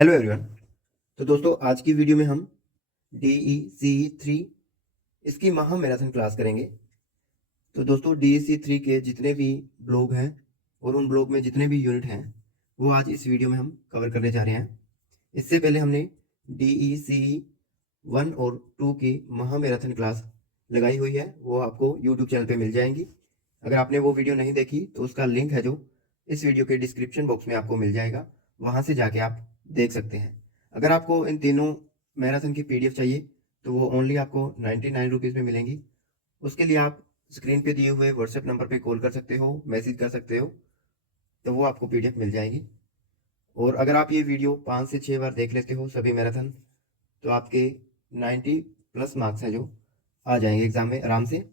Hello everyone. तो दोस्तों आज की वीडियो में हम DECE 3 इसकी महा मैराथन क्लास करेंगे। तो दोस्तों DECE 3 के जितने भी ब्लॉग हैं और उन ब्लॉग में जितने भी यूनिट हैं वो आज इस वीडियो में हम कवर करने जा रहे हैं। इससे पहले हमने DECE 1 और 2 की महा मैराथन क्लास लगाई हुई है, वो आपको यूट्यूब चैनल पे मिल जाएंगी। अगर आपने वो वीडियो नहीं देखी तो उसका लिंक है जो इस वीडियो के डिस्क्रिप्शन बॉक्स में आपको मिल जाएगा, वहाँ से जाके आप देख सकते हैं। अगर आपको इन तीनों मैराथन की PDF चाहिए तो वो ओनली आपको 99 रुपीज़ में मिलेंगी। उसके लिए आप स्क्रीन पे दिए हुए व्हाट्सएप नंबर पे कॉल कर सकते हो, मैसेज कर सकते हो, तो वो आपको PDF मिल जाएगी। और अगर आप ये वीडियो 5 से 6 बार देख लेते हो सभी मैराथन, तो आपके 90+ मार्क्स हैं जो आ जाएंगे एग्ज़ाम में आराम से।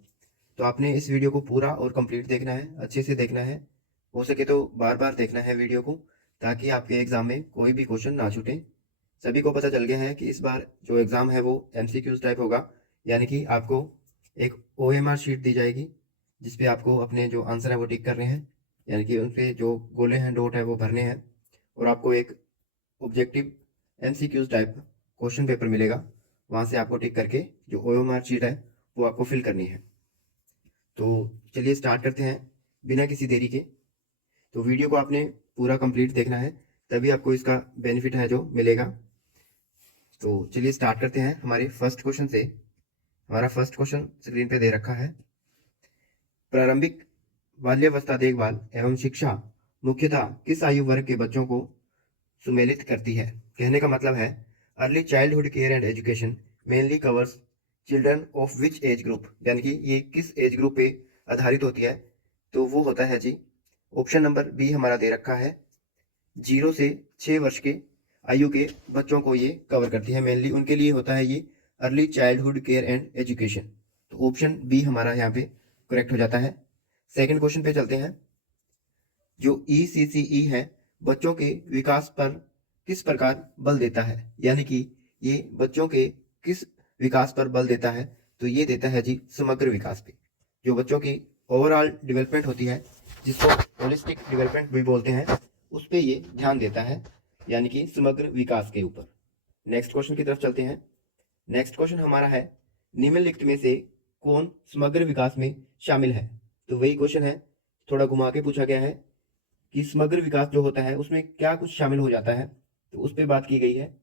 तो आपने इस वीडियो को पूरा और कंप्लीट देखना है, अच्छे से देखना है, हो सके तो बार बार देखना है वीडियो को, ताकि आपके एग्ज़ाम में कोई भी क्वेश्चन ना छूटे। सभी को पता चल गया है कि इस बार जो एग्ज़ाम है वो MCQs टाइप होगा, यानी कि आपको एक OMR शीट दी जाएगी जिस पे आपको अपने जो आंसर है वो टिक करने हैं, यानी कि उन पे जो गोले हैं डॉट है वो भरने हैं। और आपको एक objective MCQs type question paper मिलेगा, वहाँ से आपको टिक करके जो OMR शीट है वो आपको फिल करनी है। तो चलिए स्टार्ट करते हैं बिना किसी देरी के। तो वीडियो को आपने पूरा कंप्लीट देखना है, तभी आपको इसका बेनिफिट है जो मिलेगा। तो चलिए स्टार्ट करते हैं हमारे फर्स्ट क्वेश्चन से। हमारा फर्स्ट क्वेश्चन स्क्रीन पे दे रखा है। प्रारंभिक बाल्यावस्था देखभाल एवं शिक्षा मुख्यतः किस आयु वर्ग के बच्चों को सुमेलित करती है? कहने का मतलब है early childhood care and education mainly covers children of which age group, यानी कि ये किस एज ग्रुप पे आधारित होती है? तो वो होता है जी, ऑप्शन नंबर बी हमारा दे रखा है, 0 से 6 वर्ष के आयु के बच्चों को ये कवर करती है। मेनली उनके लिए होता है ये early childhood care and education. तो ऑप्शन बी हमारा यहाँ पे करेक्ट हो जाता है। सेकंड क्वेश्चन पे चलते हैं। जो ECCE है बच्चों के विकास पर किस प्रकार बल देता है, यानी कि ये बच्चों के किस विकास पर बल देता है? तो ये देता है जी समग्र विकास पे। जो बच्चों की ओवरऑल डेवलपमेंट होती है, जिसको होलिस्टिक डेवलपमेंट भी बोलते हैं, उस पे ये ध्यान देता है, यानी कि समग्र विकास के ऊपर। नेक्स्ट क्वेश्चन की तरफ चलते हैं। नेक्स्ट क्वेश्चन हमारा है, निम्नलिखित में से कौन समग्र विकास में शामिल है? तो वही क्वेश्चन है, थोड़ा घुमा के पूछा गया है कि समग्र विकास जो होता है उसमें क्या कुछ शामिल हो जाता है, तो उस पर बात की गई है।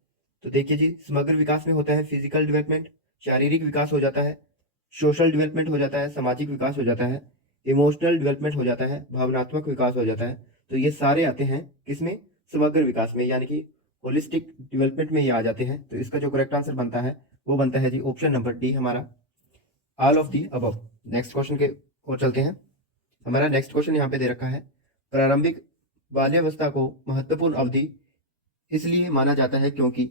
तो देखिए जी, समग्र विकास में होता है फिजिकल डेवलपमेंट, शारीरिक विकास हो जाता है, सोशल डेवलपमेंट हो जाता है, सामाजिक विकास हो जाता है, इमोशनल डेवलपमेंट हो जाता है, भावनात्मक विकास हो जाता है। तो ये सारे आते हैं किसमें? समग्र विकास में, यानी कि होलिस्टिक डेवलपमेंट में ये आ जाते हैं। तो इसका जो करेक्ट आंसर बनता है वो बनता है जी ऑप्शन नंबर डी हमारा, all of the above. Next question के और चलते हैं। हमारा नेक्स्ट क्वेश्चन यहाँ पे दे रखा है, प्रारंभिक बाल्यावस्था को महत्वपूर्ण अवधि इसलिए माना जाता है क्योंकि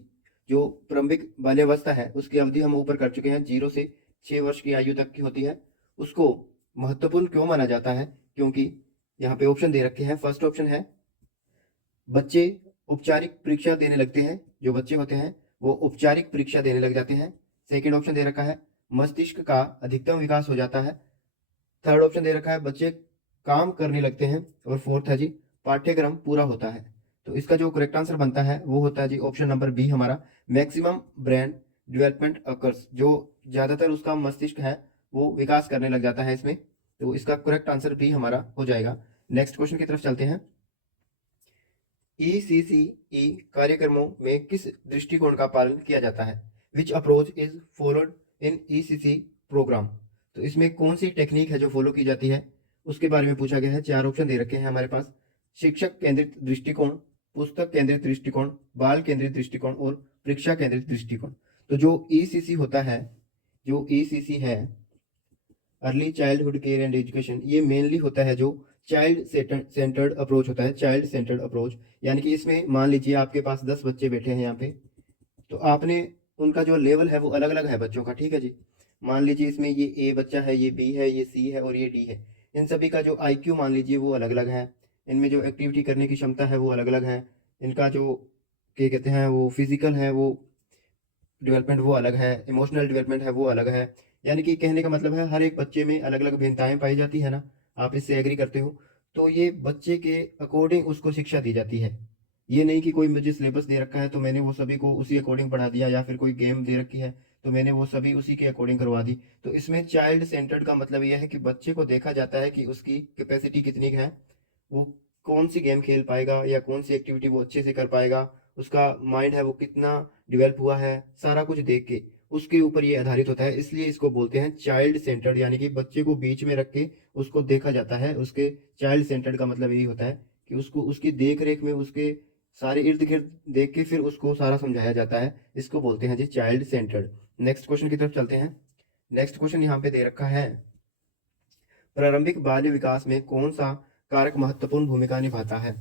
जो प्रारंभिक बाल्यावस्था है उसकी अवधि हम ऊपर कर चुके हैं, 0 से 6 वर्ष की आयु तक की होती है। उसको महत्वपूर्ण क्यों माना जाता है? क्योंकि यहाँ पे ऑप्शन दे रखे हैं। फर्स्ट ऑप्शन है, बच्चे औपचारिक परीक्षा देने लगते हैं, जो बच्चे होते हैं वो औपचारिक परीक्षा देने लग जाते हैं। सेकेंड ऑप्शन दे रखा है, मस्तिष्क का अधिकतम विकास हो जाता है। थर्ड ऑप्शन दे रखा है, बच्चे काम करने लगते हैं। और फोर्थ है जी, पाठ्यक्रम पूरा होता है। तो इसका जो करेक्ट आंसर बनता है वो होता है जी ऑप्शन नंबर बी हमारा, मैक्सिमम ब्रेन डेवलपमेंट अकर्स। जो ज्यादातर उसका मस्तिष्क है वो विकास करने लग जाता है इसमें। तो इसका करेक्ट आंसर बी हमारा हो जाएगा। नेक्स्ट क्वेश्चन की तरफ चलते हैं। ECCE कार्यक्रमों में किस दृष्टिकोण का पालन किया जाता है? Which approach is followed in ECC programme? तो इसमें कौन सी टेक्निक है जो फॉलो की जाती है, उसके बारे में पूछा गया है। 4 ऑप्शन दे रखे हैं हमारे पास, शिक्षक केंद्रित दृष्टिकोण, पुस्तक केंद्रित दृष्टिकोण, बाल केंद्रित दृष्टिकोण और परीक्षा केंद्रित दृष्टिकोण। तो जो ECC होता है, जो ECC है early childhood care and education, ये मेनली होता है जो चाइल्ड सेंटर्ड अप्रोच होता है, चाइल्ड सेंटर्ड अप्रोच। यानी कि इसमें मान लीजिए आपके पास 10 बच्चे बैठे हैं यहाँ पे, तो आपने उनका जो लेवल है वो अलग अलग है बच्चों का, ठीक है जी। मान लीजिए इसमें ये ए बच्चा है, ये बी है, ये सी है और ये डी है। इन सभी का जो IQ मान लीजिए वो अलग अलग है, इनमें जो एक्टिविटी करने की क्षमता है वो अलग अलग है, इनका जो क्या कहते हैं वो फिजिकल है वो डेवलपमेंट वो अलग है, इमोशनल डेवलपमेंट है वो अलग है। यानी कि कहने का मतलब है हर एक बच्चे में अलग अलग भिन्नताएं पाई जाती है ना, आप इससे एग्री करते हो? तो ये बच्चे के अकॉर्डिंग उसको शिक्षा दी जाती है। ये नहीं कि कोई मुझे सिलेबस दे रखा है तो मैंने वो सभी को उसी अकॉर्डिंग पढ़ा दिया, या फिर कोई गेम दे रखी है तो मैंने वो सभी उसी के अकॉर्डिंग करवा दी। तो इसमें चाइल्ड सेंटर्ड का मतलब यह है कि बच्चे को देखा जाता है कि उसकी कैपेसिटी कितनी है, वो कौन सी गेम खेल पाएगा या कौन सी एक्टिविटी वो अच्छे से कर पाएगा, उसका माइंड है वो कितना डेवलप हुआ है, सारा कुछ देख के उसके ऊपर ये आधारित होता है। इसलिए इसको बोलते हैं चाइल्ड सेंटर्ड, यानी कि बच्चे को बीच में रख के उसको देखा जाता है। उसके चाइल्ड सेंटर्ड का मतलब यही होता है कि उसको उसकी देख रेख में उसके सारे इर्द गिर्द देख के फिर उसको सारा समझाया जाता है। इसको बोलते हैं जी चाइल्ड सेंटर्ड। नेक्स्ट क्वेश्चन की तरफ चलते हैं। नेक्स्ट क्वेश्चन यहाँ पे दे रखा है, प्रारंभिक बाल्य विकास में कौन सा कारक महत्वपूर्ण भूमिका निभाता है?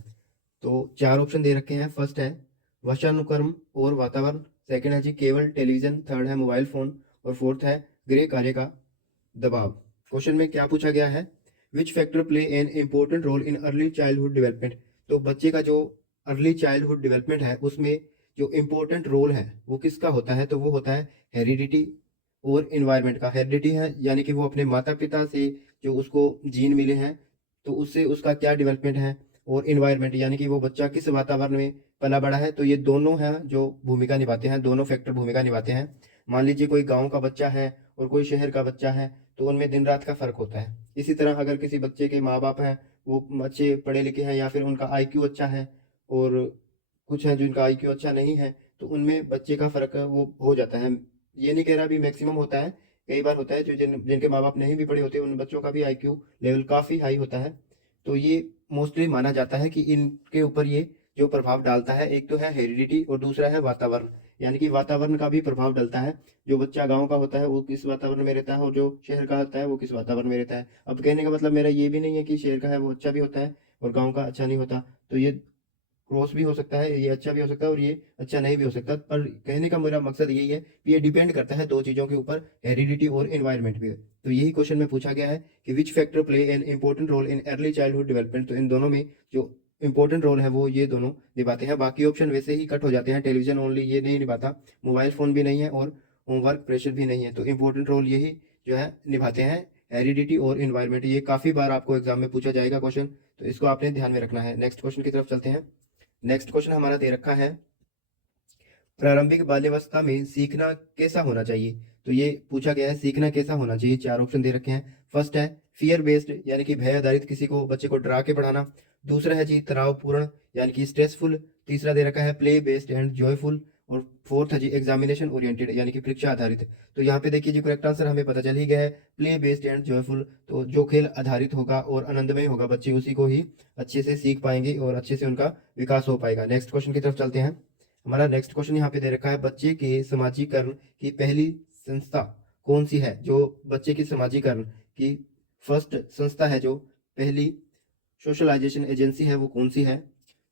तो चार ऑप्शन दे रखे हैं। फर्स्ट है वंशानुक्रम और वातावरण, सेकंड है जी केवल टेलीविजन, थर्ड है मोबाइल फोन, और फोर्थ है गृह कार्य का दबाव। क्वेश्चन में क्या पूछा गया है, which factor play an important role in early childhood development. तो बच्चे का जो अर्ली चाइल्डहुड डेवलपमेंट है उसमें जो इम्पोर्टेंट रोल है वो किसका होता है? तो वो होता है हेरिडिटी और इन्वायरमेंट का। हेरिडिटी है यानी कि वो अपने माता पिता से जो उसको जीन मिले हैं तो उससे उसका क्या डेवलपमेंट है, और इन्वायरमेंट यानी कि वो बच्चा किस वातावरण में पला बड़ा है। तो ये दोनों हैं जो भूमिका निभाते हैं, दोनों फैक्टर भूमिका निभाते हैं। मान लीजिए कोई गांव का बच्चा है और कोई शहर का बच्चा है तो उनमें दिन रात का फर्क होता है। इसी तरह अगर किसी बच्चे के माँ बाप हैं, वो बच्चे पढ़े लिखे हैं या फिर उनका आईक्यू अच्छा है, और कुछ हैं जिनका आईक्यू अच्छा नहीं है, तो उनमें बच्चे का फर्क वो हो जाता है। ये नहीं कह रहा अभी मैक्सिमम होता है, कई बार होता है जो जिनके माँ बाप नहीं भी पढ़े होते उन बच्चों का भी आईक्यू लेवल काफ़ी हाई होता है। तो ये मोस्टली माना जाता है कि इनके ऊपर ये जो प्रभाव डालता है, एक तो है हेरिडिटी और दूसरा है वातावरण, यानी कि वातावरण का भी प्रभाव डलता है। जो बच्चा गांव का होता है वो किस वातावरण में रहता है, और जो शहर का होता है वो किस वातावरण में रहता है। अब कहने का मतलब मेरा ये भी नहीं है कि शहर का है वो अच्छा भी होता है और गाँव का अच्छा नहीं होता। तो ये क्रॉस भी हो सकता है, ये अच्छा भी हो सकता है और ये अच्छा नहीं भी हो सकता। पर कहने का मेरा मकसद यही है कि ये डिपेंड करता है दो चीज़ों के ऊपर, हेरिडिटी और एनवायरनमेंट भी। तो यही क्वेश्चन में पूछा गया है कि which factor play an important role in early childhood development. तो इन दोनों में जो इंपॉर्टेंट रोल है वो ये दोनों निभाते हैं। बाकी ऑप्शन वैसे ही कट हो जाते हैं, टेलीविजन ओनली ये नहीं निभाता, मोबाइल फ़ोन भी नहीं है और होमवर्क प्रेशर भी नहीं है। तो इंपॉर्टेंट रोल यही जो है निभाते हैं, हेरिडिटी और इन्वायरमेंट। ये काफ़ी बार आपको एग्जाम में पूछा जाएगा क्वेश्चन, तो इसको आपने ध्यान में रखना है। नेक्स्ट क्वेश्चन की तरफ चलते हैं। नेक्स्ट क्वेश्चन हमारा दे रखा है, प्रारंभिक बाल्यावस्था में सीखना कैसा होना चाहिए। तो ये पूछा गया है सीखना कैसा होना चाहिए। चार ऑप्शन दे रखे हैं। फर्स्ट है फियर बेस्ड, यानी कि भय आधारित, किसी को बच्चे को डरा के पढ़ाना। दूसरा है जी तनावपूर्ण यानी कि स्ट्रेसफुल। तीसरा दे रखा है प्ले बेस्ड एंड जॉयफुल। और फोर्थ है जी एग्जामिनेशन ओरिएंटेड यानी कि परीक्षा आधारित। तो यहाँ पे देखिए जी करेक्ट आंसर हमें पता चल ही गया है, प्ले बेस्ड एंड जॉयफुल। तो जो खेल आधारित होगा और आनंदमय होगा बच्चे उसी को ही अच्छे से सीख पाएंगे और अच्छे से उनका विकास हो पाएगा। नेक्स्ट क्वेश्चन की तरफ चलते हैं। हमारा नेक्स्ट क्वेश्चन यहाँ पे दे रखा है, बच्चे के समाजीकरण की पहली संस्था कौन सी है। जो बच्चे की समाजीकरण की फर्स्ट संस्था है, जो पहली सोशलाइजेशन एजेंसी है, वो कौन सी है।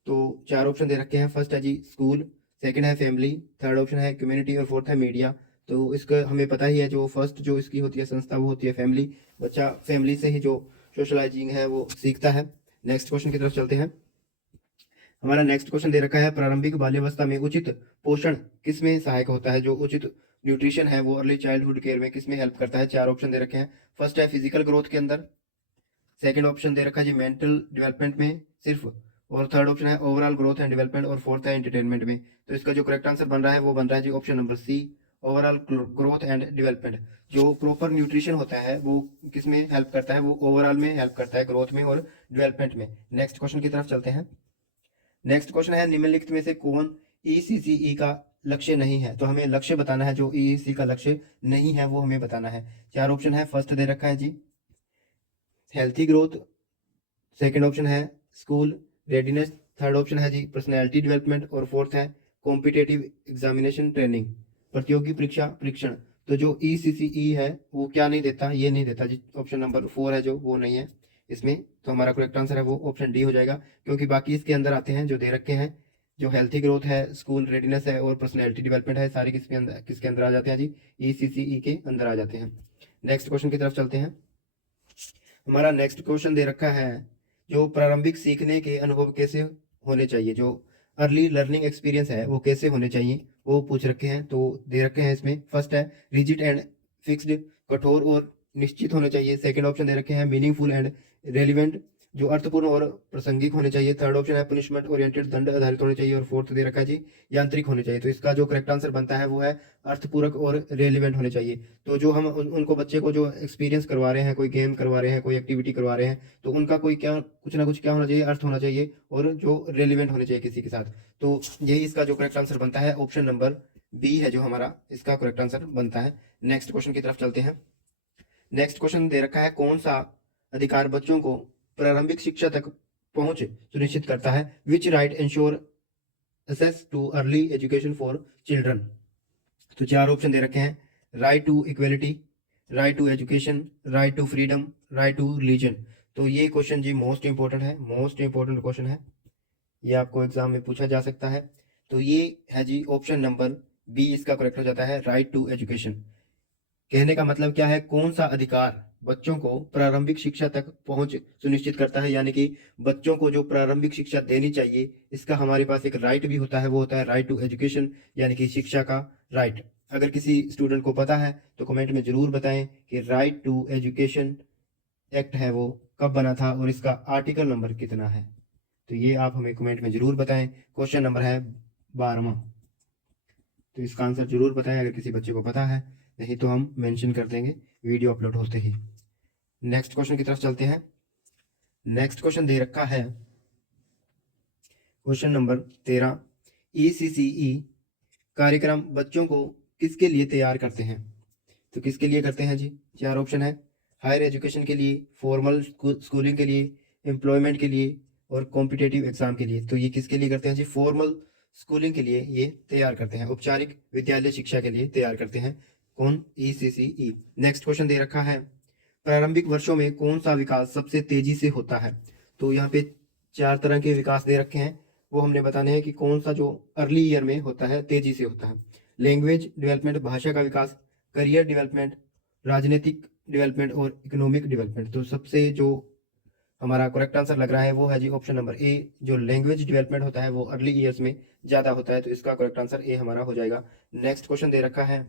तो चार ऑप्शन दे रखे हैं। फर्स्ट है जी स्कूल, सेकंड है फैमिली, थर्ड ऑप्शन है कम्युनिटी और फोर्थ है मीडिया। तो इसका हमें पता ही है, जो फर्स्ट जो इसकी होती है संस्था वो होती है फैमिली। बच्चा फैमिली से ही जो सोशलाइजिंग है वो सीखता है। नेक्स्ट क्वेश्चन की तरफ चलते हैं। हमारा नेक्स्ट क्वेश्चन दे रखा है, प्रारंभिक बाल्यावस्था में उचित पोषण किसमें सहायक होता है। जो उचित न्यूट्रिशन है वो अर्ली चाइल्डहुड केयर में किसमें हेल्प करता है। चार ऑप्शन दे रखे हैं। फर्स्ट है फिजिकल ग्रोथ के अंदर, सेकंड ऑप्शन दे रखा है जी मेंटल डेवलपमेंट में सिर्फ, और थर्ड ऑप्शन है ओवरऑल ग्रोथ एंड डेवलपमेंट, और फोर्थ है एंटरटेनमेंट में। तो इसका जो करेक्ट आंसर बन रहा है वो बन रहा है जी option number C, overall growth and development. जो प्रॉपर न्यूट्रिशन होता है वो किसमें हेल्प करता है, वो ओवरऑल में हेल्प करता है, ग्रोथ में और डेवलपमेंट में। नेक्स्ट क्वेश्चन की तरफ चलते हैं। नेक्स्ट क्वेश्चन है, निम्नलिखित में से कौन ईसीसीई का लक्ष्य नहीं है। तो हमें लक्ष्य बताना है, जो ईसीसी का लक्ष्य नहीं है वो हमें बताना है। चार ऑप्शन है। फर्स्ट दे रखा है जी हेल्थी ग्रोथ, सेकंड ऑप्शन है स्कूल रेडीनेस, थर्ड ऑप्शन है जी पर्सनैलिटी डेवलपमेंट, और फोर्थ है कॉम्पिटेटिव एग्जामिनेशन ट्रेनिंग, प्रतियोगी परीक्षा परीक्षण। तो जो ईसीसीई है वो क्या नहीं देता, ये नहीं देता जी, ऑप्शन नंबर फोर है जो वो नहीं है इसमें। तो हमारा करेक्ट आंसर है वो ऑप्शन डी हो जाएगा, क्योंकि बाकी इसके अंदर आते हैं जो दे रखे हैं। जो हेल्थी ग्रोथ है, स्कूल रेडीनेस है और पर्सनैलिटी डेवलपमेंट है, सारे किसके अंदर आ जाते हैं जी, ईसीसीई के अंदर आ जाते हैं। नेक्स्ट क्वेश्चन की तरफ चलते हैं। हमारा नेक्स्ट क्वेश्चन दे रखा है, जो प्रारंभिक सीखने के अनुभव कैसे होने चाहिए, जो अर्ली लर्निंग एक्सपीरियंस है वो कैसे होने चाहिए, वो पूछ रखे हैं। तो दे रखे हैं इसमें। फर्स्ट है रिजिड एंड फिक्स्ड, कठोर और निश्चित होने चाहिए। सेकंड ऑप्शन दे रखे हैं मीनिंगफुल एंड रेलिवेंट, जो अर्थपूर्ण और प्रासंगिक होने चाहिए। थर्ड ऑप्शन है पनिशमेंट ओरिएंटेड, दंड आधारित होने चाहिए। और फोर्थ दे रखा है जी यांत्रिक होने चाहिए। तो इसका जो करेक्ट आंसर बनता है वो है अर्थपूरक और रेलिवेंट होने चाहिए। तो जो हम उनको बच्चे को जो एक्सपीरियंस करवा रहे हैं, कोई गेम करवा रहे हैं, कोई एक्टिविटी करवा रहे हैं, तो उनका कोई क्या कुछ ना कुछ क्या होना चाहिए, अर्थ होना चाहिए और जो रेलिवेंट होने चाहिए किसी के साथ। तो यही इसका जो करेक्ट आंसर बनता है ऑप्शन नंबर बी है जो हमारा इसका करेक्ट आंसर बनता है। नेक्स्ट क्वेश्चन की तरफ चलते हैं। नेक्स्ट क्वेश्चन दे रखा है कौन सा अधिकार बच्चों को प्रारंभिक शिक्षा तक पहुंच सुनिश्चित करता है। Which right ensure access to early education for children. तो चार ऑप्शन दे रखे हैं, right to equality, right to education, right to freedom, right to religion. तो ये क्वेश्चन जी मोस्ट इंपॉर्टेंट है, मोस्ट इंपॉर्टेंट क्वेश्चन है, ये आपको एग्जाम में पूछा जा सकता है। तो ये है जी ऑप्शन नंबर बी, इसका करेक्ट हो जाता है राइट टू एजुकेशन। कहने का मतलब क्या है, कौन सा अधिकार बच्चों को प्रारंभिक शिक्षा तक पहुंच सुनिश्चित करता है, यानी कि बच्चों को जो प्रारंभिक शिक्षा देनी चाहिए इसका हमारे पास एक राइट भी होता है, वो होता है राइट टू एजुकेशन, यानी कि शिक्षा का राइट। अगर किसी स्टूडेंट को पता है तो कमेंट में जरूर बताएं कि राइट टू एजुकेशन एक्ट है वो कब बना था और इसका आर्टिकल नंबर कितना है। तो ये आप हमें कमेंट में जरूर बताएं। क्वेश्चन नंबर है 12वां, तो इसका आंसर जरूर बताएं अगर किसी बच्चे को पता है, नहीं तो हम मेंशन कर देंगे वीडियो अपलोड होते ही। नेक्स्ट क्वेश्चन की तरफ चलते हैं। नेक्स्ट क्वेश्चन दे रखा है क्वेश्चन नंबर 13, ECCE कार्यक्रम बच्चों को किसके लिए तैयार करते हैं। तो किसके लिए करते हैं जी, चार ऑप्शन है, हायर एजुकेशन के लिए, फॉर्मल स्कूलिंग के लिए, एम्प्लॉयमेंट के लिए और कॉम्पिटेटिव एग्जाम के लिए। तो ये किसके लिए करते हैं जी, फॉर्मल स्कूलिंग के लिए ये तैयार करते हैं, औपचारिक विद्यालय शिक्षा के लिए तैयार करते हैं। कौन, ECCE। नेक्स्ट क्वेश्चन दे रखा है, प्रारंभिक वर्षों में कौन सा विकास सबसे तेजी से होता है। तो यहाँ पे चार तरह के विकास दे रखे हैं, वो हमने बताने हैं कि कौन सा जो अर्ली ईयर में होता है तेजी से होता है। लैंग्वेज डेवलपमेंट, भाषा का विकास, करियर डेवलपमेंट, राजनीतिक डेवलपमेंट और इकोनॉमिक डेवलपमेंट। तो सबसे जो हमारा करेक्ट आंसर लग रहा है वो है जी ऑप्शन नंबर ए, जो लैंग्वेज डेवलपमेंट होता है वो अर्ली ईयर्स में ज्यादा होता है। तो इसका करेक्ट आंसर ए हमारा हो जाएगा। नेक्स्ट क्वेश्चन दे रखा है,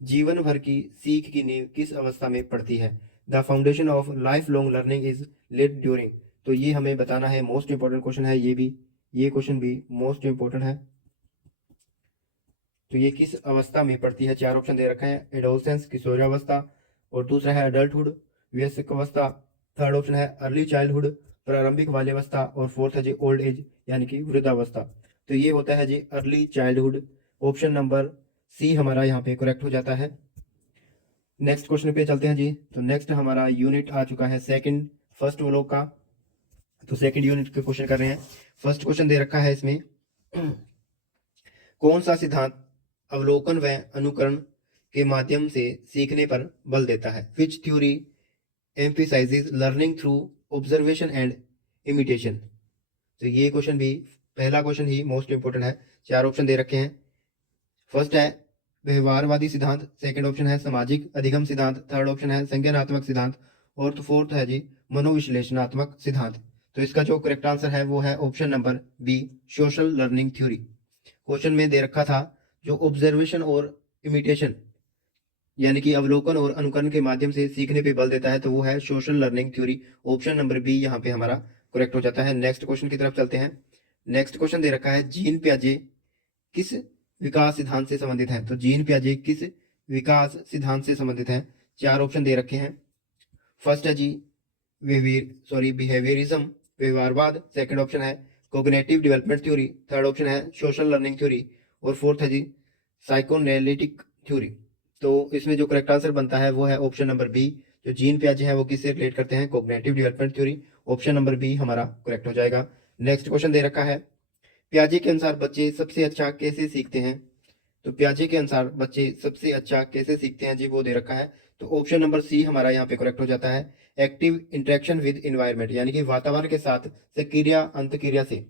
जीवन भर की सीख की नींव किस अवस्था में पड़ती है। The foundation of life long learning is laid during. तो ये हमें बताना है, मोस्ट इंपॉर्टेंट क्वेश्चन है ये भी, ये क्वेश्चन भी मोस्ट इंपॉर्टेंट है। तो ये किस अवस्था में पड़ती है, चार ऑप्शन दे रखे हैं, एडोलसेंस किशोरावस्था, और दूसरा है अडल्टहुड वयस्क अवस्था, थर्ड ऑप्शन है अर्ली चाइल्डहुड प्रारंभिक बाल्यावस्था, और फोर्थ है जी ओल्ड एज यानी कि वृद्धावस्था। तो ये होता है जी early childhood, option number C हमारा यहाँ पे करेक्ट हो जाता है। नेक्स्ट क्वेश्चन पे चलते हैं जी। तो नेक्स्ट हमारा यूनिट आ चुका है सेकंड फर्स्ट व्लॉग का। तो सेकंड यूनिट के क्वेश्चन कर रहे हैं। फर्स्ट क्वेश्चन दे रखा है इसमें, कौन सा सिद्धांत अवलोकन व अनुकरण के माध्यम से सीखने पर बल देता है। Which theory emphasises learning through observation and imitation. तो ये क्वेश्चन भी, पहला क्वेश्चन ही मोस्ट इंपोर्टेंट है। चार ऑप्शन दे रखे हैं, फर्स्ट है व्यवहारवादी सिद्धांत, सेकंड ऑप्शन है सामाजिक अधिगम सिद्धांत, थर्ड ऑप्शन है संज्ञानात्मक सिद्धांत, और तो फोर्थ है जी मनोविश्लेषणात्मक सिद्धांत। तो इसका जो करेक्ट आंसर है वो है option number B, social learning theory. Question में दे रखा था जो ऑब्जर्वेशन और इमिटेशन यानी कि अवलोकन और अनुकरण के माध्यम से सीखने पे बल देता है, तो वो है social learning theory. Option number B यहाँ पे हमारा करेक्ट हो जाता है। नेक्स्ट क्वेश्चन की तरफ चलते हैं। नेक्स्ट क्वेश्चन दे रखा है, जीन पियाजे किस विकास सिद्धांत से संबंधित है। तो जीन पियाजे किस विकास सिद्धांत से संबंधित है, चार ऑप्शन दे रखे हैं। फर्स्ट है जी बिहेवियरिज्म व्यवहारवाद, सेकंड ऑप्शन है cognitive development theory, third option है सोशल लर्निंग थ्योरी, और फोर्थ है जी साइकोएनालिटिक थ्योरी। तो इसमें जो करेक्ट आंसर बनता है वो है ऑप्शन नंबर बी, जो जीन पियाजे है वो किससे रिलेट करते हैं, cognitive development theory. Option number B हमारा करेक्ट हो जाएगा। नेक्स्ट क्वेश्चन दे रखा है, पियाजे के अनुसार बच्चे सबसे अच्छा कैसे सीखते हैं। तो पियाजे के अनुसार बच्चे सबसे अच्छा कैसे सीखते हैं जी, वो दे रखा है। तो ऑप्शन नंबर सी हमारा यहाँ पे करेक्ट हो जाता है, एक्टिव इंटरेक्शन विद इन्वायरमेंट, यानी कि वातावरण के साथ से क्रिया अंतक्रिया से।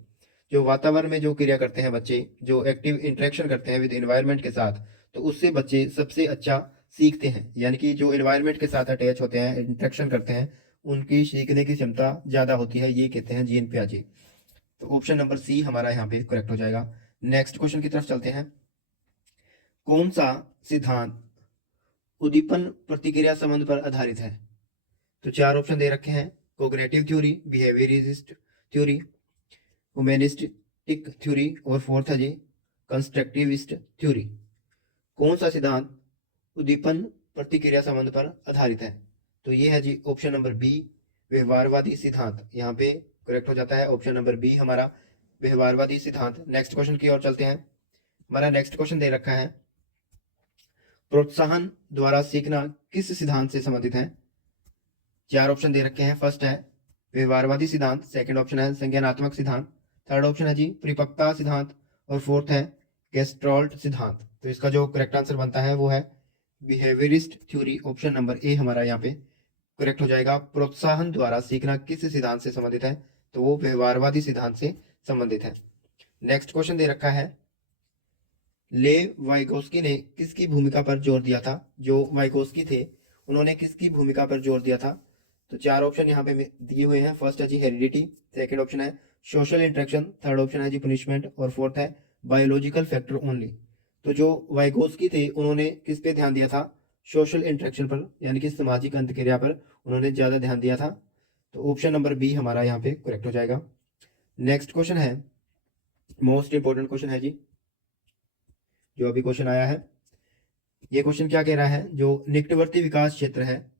जो वातावरण में जो क्रिया करते हैं बच्चे, जो एक्टिव इंटरेक्शन करते हैं विद इन्वायरमेंट के साथ, तो उससे बच्चे सबसे अच्छा सीखते हैं। यानी कि जो इन्वायरमेंट के साथ अटैच होते हैं, इंटरेक्शन करते हैं, उनकी सीखने की क्षमता ज्यादा होती है, ये कहते हैं जीन पियाजे। तो ऑप्शन नंबर सी हमारा यहाँ पे करेक्ट हो जाएगा। नेक्स्ट क्वेश्चन की तरफ चलते हैं, कौन सा सिद्धांत उद्दीपन प्रतिक्रिया संबंध पर आधारित है। तो चार ऑप्शन दे रखे हैं, cognitive theory, behaviourist theory, humanistic theory और फोर्थ है जी कंस्ट्रक्टिविस्ट थ्योरी। कौन सा सिद्धांत उद्दीपन प्रतिक्रिया संबंध पर आधारित है? तो ये है जी ऑप्शन नंबर बी, व्यवहारवादी सिद्धांत। यहाँ पे करेक्ट हो जाता है ऑप्शन नंबर बी हमारा, व्यवहारवादी सिद्धांत। नेक्स्ट क्वेश्चन की ओर चलते हैं। हमारा नेक्स्ट क्वेश्चन दे रखा है, प्रोत्साहन द्वारा सीखना किस सिद्धांत से संबंधित है? चार ऑप्शन दे रखे हैं। फर्स्ट है व्यवहारवादी सिद्धांत, सेकंड ऑप्शन है संज्ञानात्मक सिद्धांत, थर्ड ऑप्शन है जी परिपक्वता सिद्धांत और फोर्थ है गेस्ट्रॉल्ट सिद्धांत। तो इसका जो करेक्ट आंसर बनता है वो है behaviourist theory, option number A हमारा यहाँ पे करेक्ट हो जाएगा। प्रोत्साहन द्वारा सीखना किस सिद्धांत से संबंधित है? तो वो व्यवहारवादी सिद्धांत से संबंधित है। नेक्स्ट क्वेश्चन दे रखा है, लेव वाइगोस्की ने किसकी भूमिका पर जोर दिया था? जो वाइगोस्की थे उन्होंने किसकी भूमिका पर जोर दिया था? तो चार ऑप्शन यहाँ पे दिए हुए हैं। फर्स्ट है जी हेरिडिटी, सेकंड ऑप्शन है सोशल इंटरेक्शन, थर्ड ऑप्शन है जी पनिशमेंट और फोर्थ है बायोलॉजिकल फैक्टर ओनली। तो जो वाइगोस्की थे उन्होंने किस पे ध्यान दिया था? सोशल इंटरेक्शन पर, यानी कि सामाजिक अंतक्रिया पर उन्होंने ज्यादा ध्यान दिया था। तो ऑप्शन नंबर बी हमारा यहाँ पे करेक्ट हो जाएगा। नेक्स्ट क्वेश्चन है, मोस्ट इंपोर्टेंट क्वेश्चन है जी, जो अभी क्वेश्चन आया है। ये क्वेश्चन क्या कह रहा है, जो निकटवर्ती विकास क्षेत्र है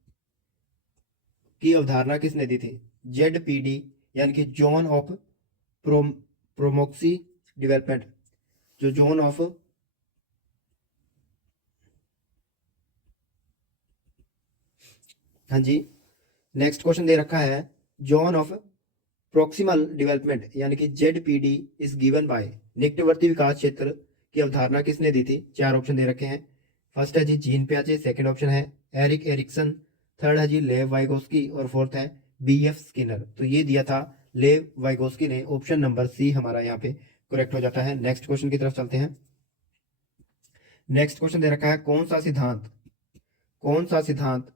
की अवधारणा किसने दी थी? ZPD यानी कि जोन ऑफ प्रोमोक्सी डेवलपमेंट, जो जोन ऑफ हाँ जी, नेक्स्ट क्वेश्चन दे रखा है, जोन ऑफ प्रोक्सिमल डेवलपमेंट यानी कि ZPD इज गिवन बाय, निकटवर्ती विकास क्षेत्र की अवधारणा किसने दी थी? चार ऑप्शन दे रखे हैं। फर्स्ट है जी जीन पियाजे, सेकंड ऑप्शन है एरिक एरिक्सन, थर्ड है जी लेव वाइगोस्की और फोर्थ है BF स्किनर। तो ये दिया था लेव वाइगोस्की ने, ऑप्शन नंबर सी हमारा यहाँ पे करेक्ट हो जाता है। नेक्स्ट क्वेश्चन की तरफ चलते हैं। नेक्स्ट क्वेश्चन दे रखा है, कौन सा सिद्धांत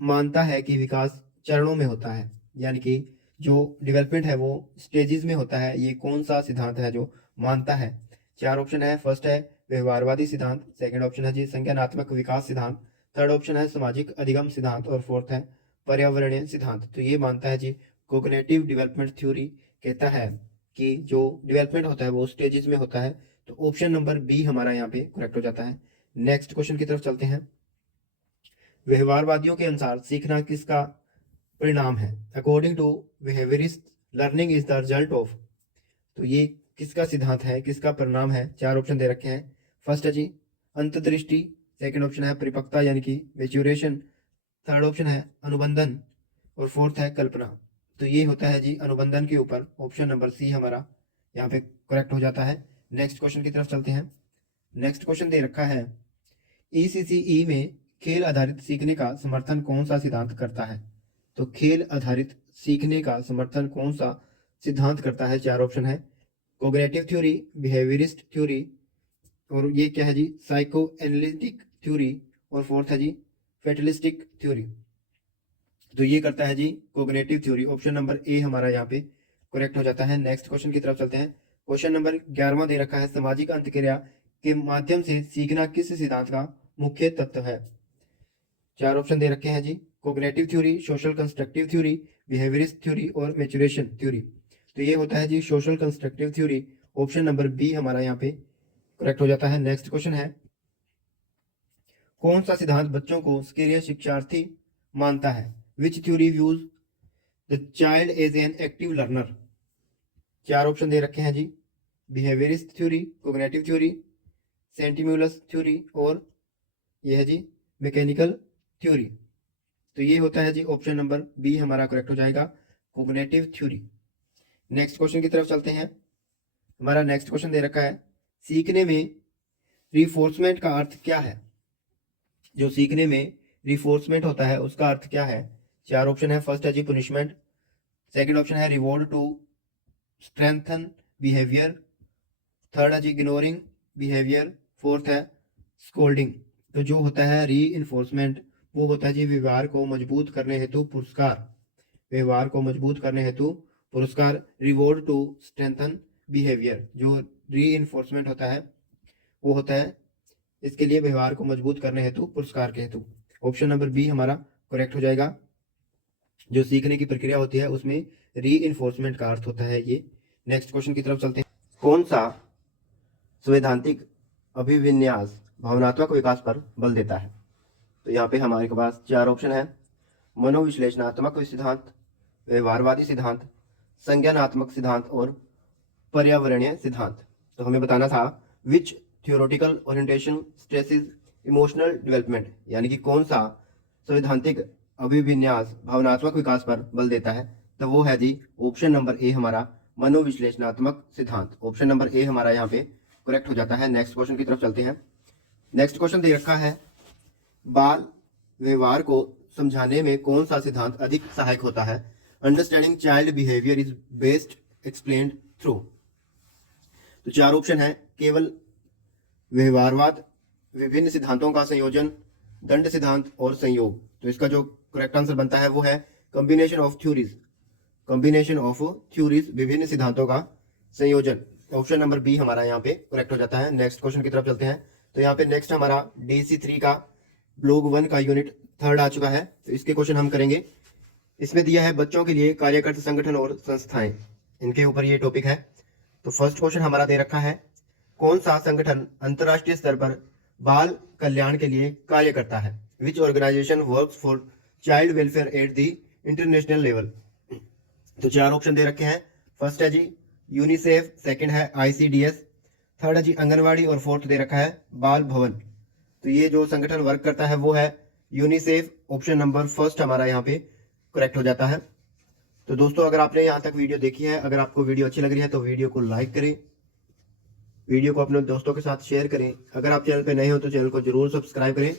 मानता है कि विकास चरणों में होता है, यानी कि जो डेवलपमेंट है वो स्टेजेस में होता है? ये कौन सा सिद्धांत है जो मानता है? चार ऑप्शन है। फर्स्ट है व्यवहारवादी सिद्धांत, सेकंड ऑप्शन है जी संज्ञानात्मक विकास सिद्धांत, थर्ड ऑप्शन है सामाजिक अधिगम सिद्धांत और फोर्थ है पर्यावरणीय सिद्धांत। तो ये मानता है जी कोग्निटिव डेवलपमेंट थ्योरी, कहता है कि जो डेवलपमेंट होता है वो स्टेजेस में होता है। तो ऑप्शन नंबर बी हमारा यहाँ पे करेक्ट हो जाता है। नेक्स्ट क्वेश्चन की तरफ चलते हैं। व्यवहारवादियों के अनुसार सीखना किसका परिणाम है? According to behaviourist, learning is the result of. तो ये किसका सिद्धांत है, किसका परिणाम है? चार ऑप्शन दे रखे हैं। फर्स्ट है जी अंतर्दृष्टि, सेकंड ऑप्शन है परिपक्वता यानी कि मैच्योरेशन, थर्ड ऑप्शन है अनुबंधन और फोर्थ है कल्पना। तो ये होता है जी अनुबंधन के ऊपर, ऑप्शन नंबर सी हमारा यहाँ पे करेक्ट हो जाता है। नेक्स्ट क्वेश्चन की तरफ चलते हैं। नेक्स्ट क्वेश्चन दे रखा है, ECCE में खेल आधारित सीखने का समर्थन कौन सा सिद्धांत करता है? तो खेल आधारित सीखने का समर्थन कौन सा सिद्धांत करता है? चार ऑप्शन है कोग्निटिव थ्योरी, बिहेवियरिस्ट थ्योरी और ये क्या है जी साइको एनालिटिक थ्योरी और फोर्थ है जी फेटलिस्टिक थ्योरी। तो ये करता है जी cognitive theory, option number A हमारा यहाँ पे करेक्ट हो जाता है। नेक्स्ट क्वेश्चन की तरफ चलते हैं। क्वेश्चन नंबर 11वां दे रखा है, सामाजिक अंतक्रिया के माध्यम से सीखना किस सिद्धांत का मुख्य तत्व है? चार ऑप्शन दे रखे हैं जी cognitive theory, social constructive theory, behaviourist theory और मैच्योरेशन थ्योरी। तो ये होता है जी social constructive theory, option number B हमारा यहाँ पे करेक्ट हो जाता है। नेक्स्ट क्वेश्चन है, कौन सा सिद्धांत बच्चों को सक्रिय शिक्षार्थी मानता है? Which theory views the child as an active learner? चार ऑप्शन दे रखे हैं जी behaviourist theory, cognitive theory, stimulus theory और यह है जी मैकेनिकल थ्योरी। तो ये होता है जी ऑप्शन नंबर बी हमारा करेक्ट हो जाएगा, कोग्निटिव थ्योरी। नेक्स्ट क्वेश्चन की तरफ चलते हैं। हमारा नेक्स्ट क्वेश्चन दे रखा है, सीखने में रिफोर्समेंट का अर्थ क्या है? जो सीखने में रिफोर्समेंट होता है उसका अर्थ क्या है? चार ऑप्शन है। फर्स्ट है जी पनिशमेंट, सेकंड ऑप्शन है reward to strengthen behaviour, third है जी इग्नोरिंग बिहेवियर, फोर्थ है स्कोल्डिंग। तो जो होता है री इन्फोर्समेंट वो होता है जी व्यवहार को मजबूत करने हेतु पुरस्कार, व्यवहार को मजबूत करने हेतु पुरस्कार। रिवॉर्ड टू स्ट्रेंथन बिहेवियर, जो री इन्फोर्समेंट होता है वो होता है इसके लिए व्यवहार को मजबूत करने हेतु पुरस्कार के हेतु। ऑप्शन नंबर बी हमारा करेक्ट हो जाएगा। जो सीखने की प्रक्रिया होती है उसमें री का अर्थ होता है ये। नेक्स्ट क्वेश्चन की तरफ चलते हैं। कौन सा सैद्धांतिक अभिविन्यास भावनात्मक विकास पर बल देता है? तो यहाँ पे हमारे पास चार ऑप्शन है। मनोविश्लेषणात्मक सिद्धांत, व्यवहारवादी सिद्धांत, संज्ञानात्मक सिद्धांत और पर्यावरणीय सिद्धांत। तो हमें बताना था which theoretical orientation stresses emotional development, यानी कि कौन सा सैद्धांतिक अभिविन्यास भावनात्मक विकास पर बल देता है। तो वो है जी ऑप्शन नंबर ए हमारा मनोविश्लेषणात्मक सिद्धांत। ऑप्शन नंबर ए हमारा यहाँ पे करेक्ट हो जाता है। नेक्स्ट क्वेश्चन की तरफ चलते हैं। नेक्स्ट क्वेश्चन दे रखा है बाल व्यवहार को समझाने में कौन सा सिद्धांत अधिक सहायक होता है? Understanding child behaviour is best explained through. तो चार ऑप्शन है। केवल व्यवहारवाद, विभिन्न सिद्धांतों का संयोजन, दंड सिद्धांत और संयोग। तो इसका जो करेक्ट आंसर बनता है वो है combination of theories. Combination of theories, विभिन्न सिद्धांतों का संयोजन। ऑप्शन नंबर बी हमारा यहाँ पे करेक्ट हो जाता है। नेक्स्ट क्वेश्चन की तरफ चलते हैं। तो यहाँ पे नेक्स्ट हमारा DC3 का ब्लॉग 1 का यूनिट 3 आ चुका है। तो इसके क्वेश्चन हम करेंगे। इसमें दिया है बच्चों के लिए कार्यकर्ता संगठन और संस्थाएं, इनके ऊपर ये टॉपिक है। तो फर्स्ट क्वेश्चन हमारा दे रखा है कौन सा संगठन अंतरराष्ट्रीय स्तर पर बाल कल्याण के लिए कार्य करता है? Which organisation works for child welfare at the international level. तो चार ऑप्शन दे रखे हैं। फर्स्ट है जी यूनिसेफ, सेकंड है ICDS, थर्ड है जी आंगनवाड़ी और फोर्थ दे रखा है बाल भवन। तो ये जो संगठन वर्क करता है वो है यूनिसेफ। ऑप्शन नंबर फर्स्ट हमारा यहाँ पे करेक्ट हो जाता है। तो दोस्तों अगर आपने यहाँ तक वीडियो देखी है, अगर आपको वीडियो अच्छी लग रही है तो वीडियो को लाइक करें, वीडियो को अपने दोस्तों के साथ शेयर करें। अगर आप चैनल पे नए हो तो चैनल को जरूर सब्सक्राइब करें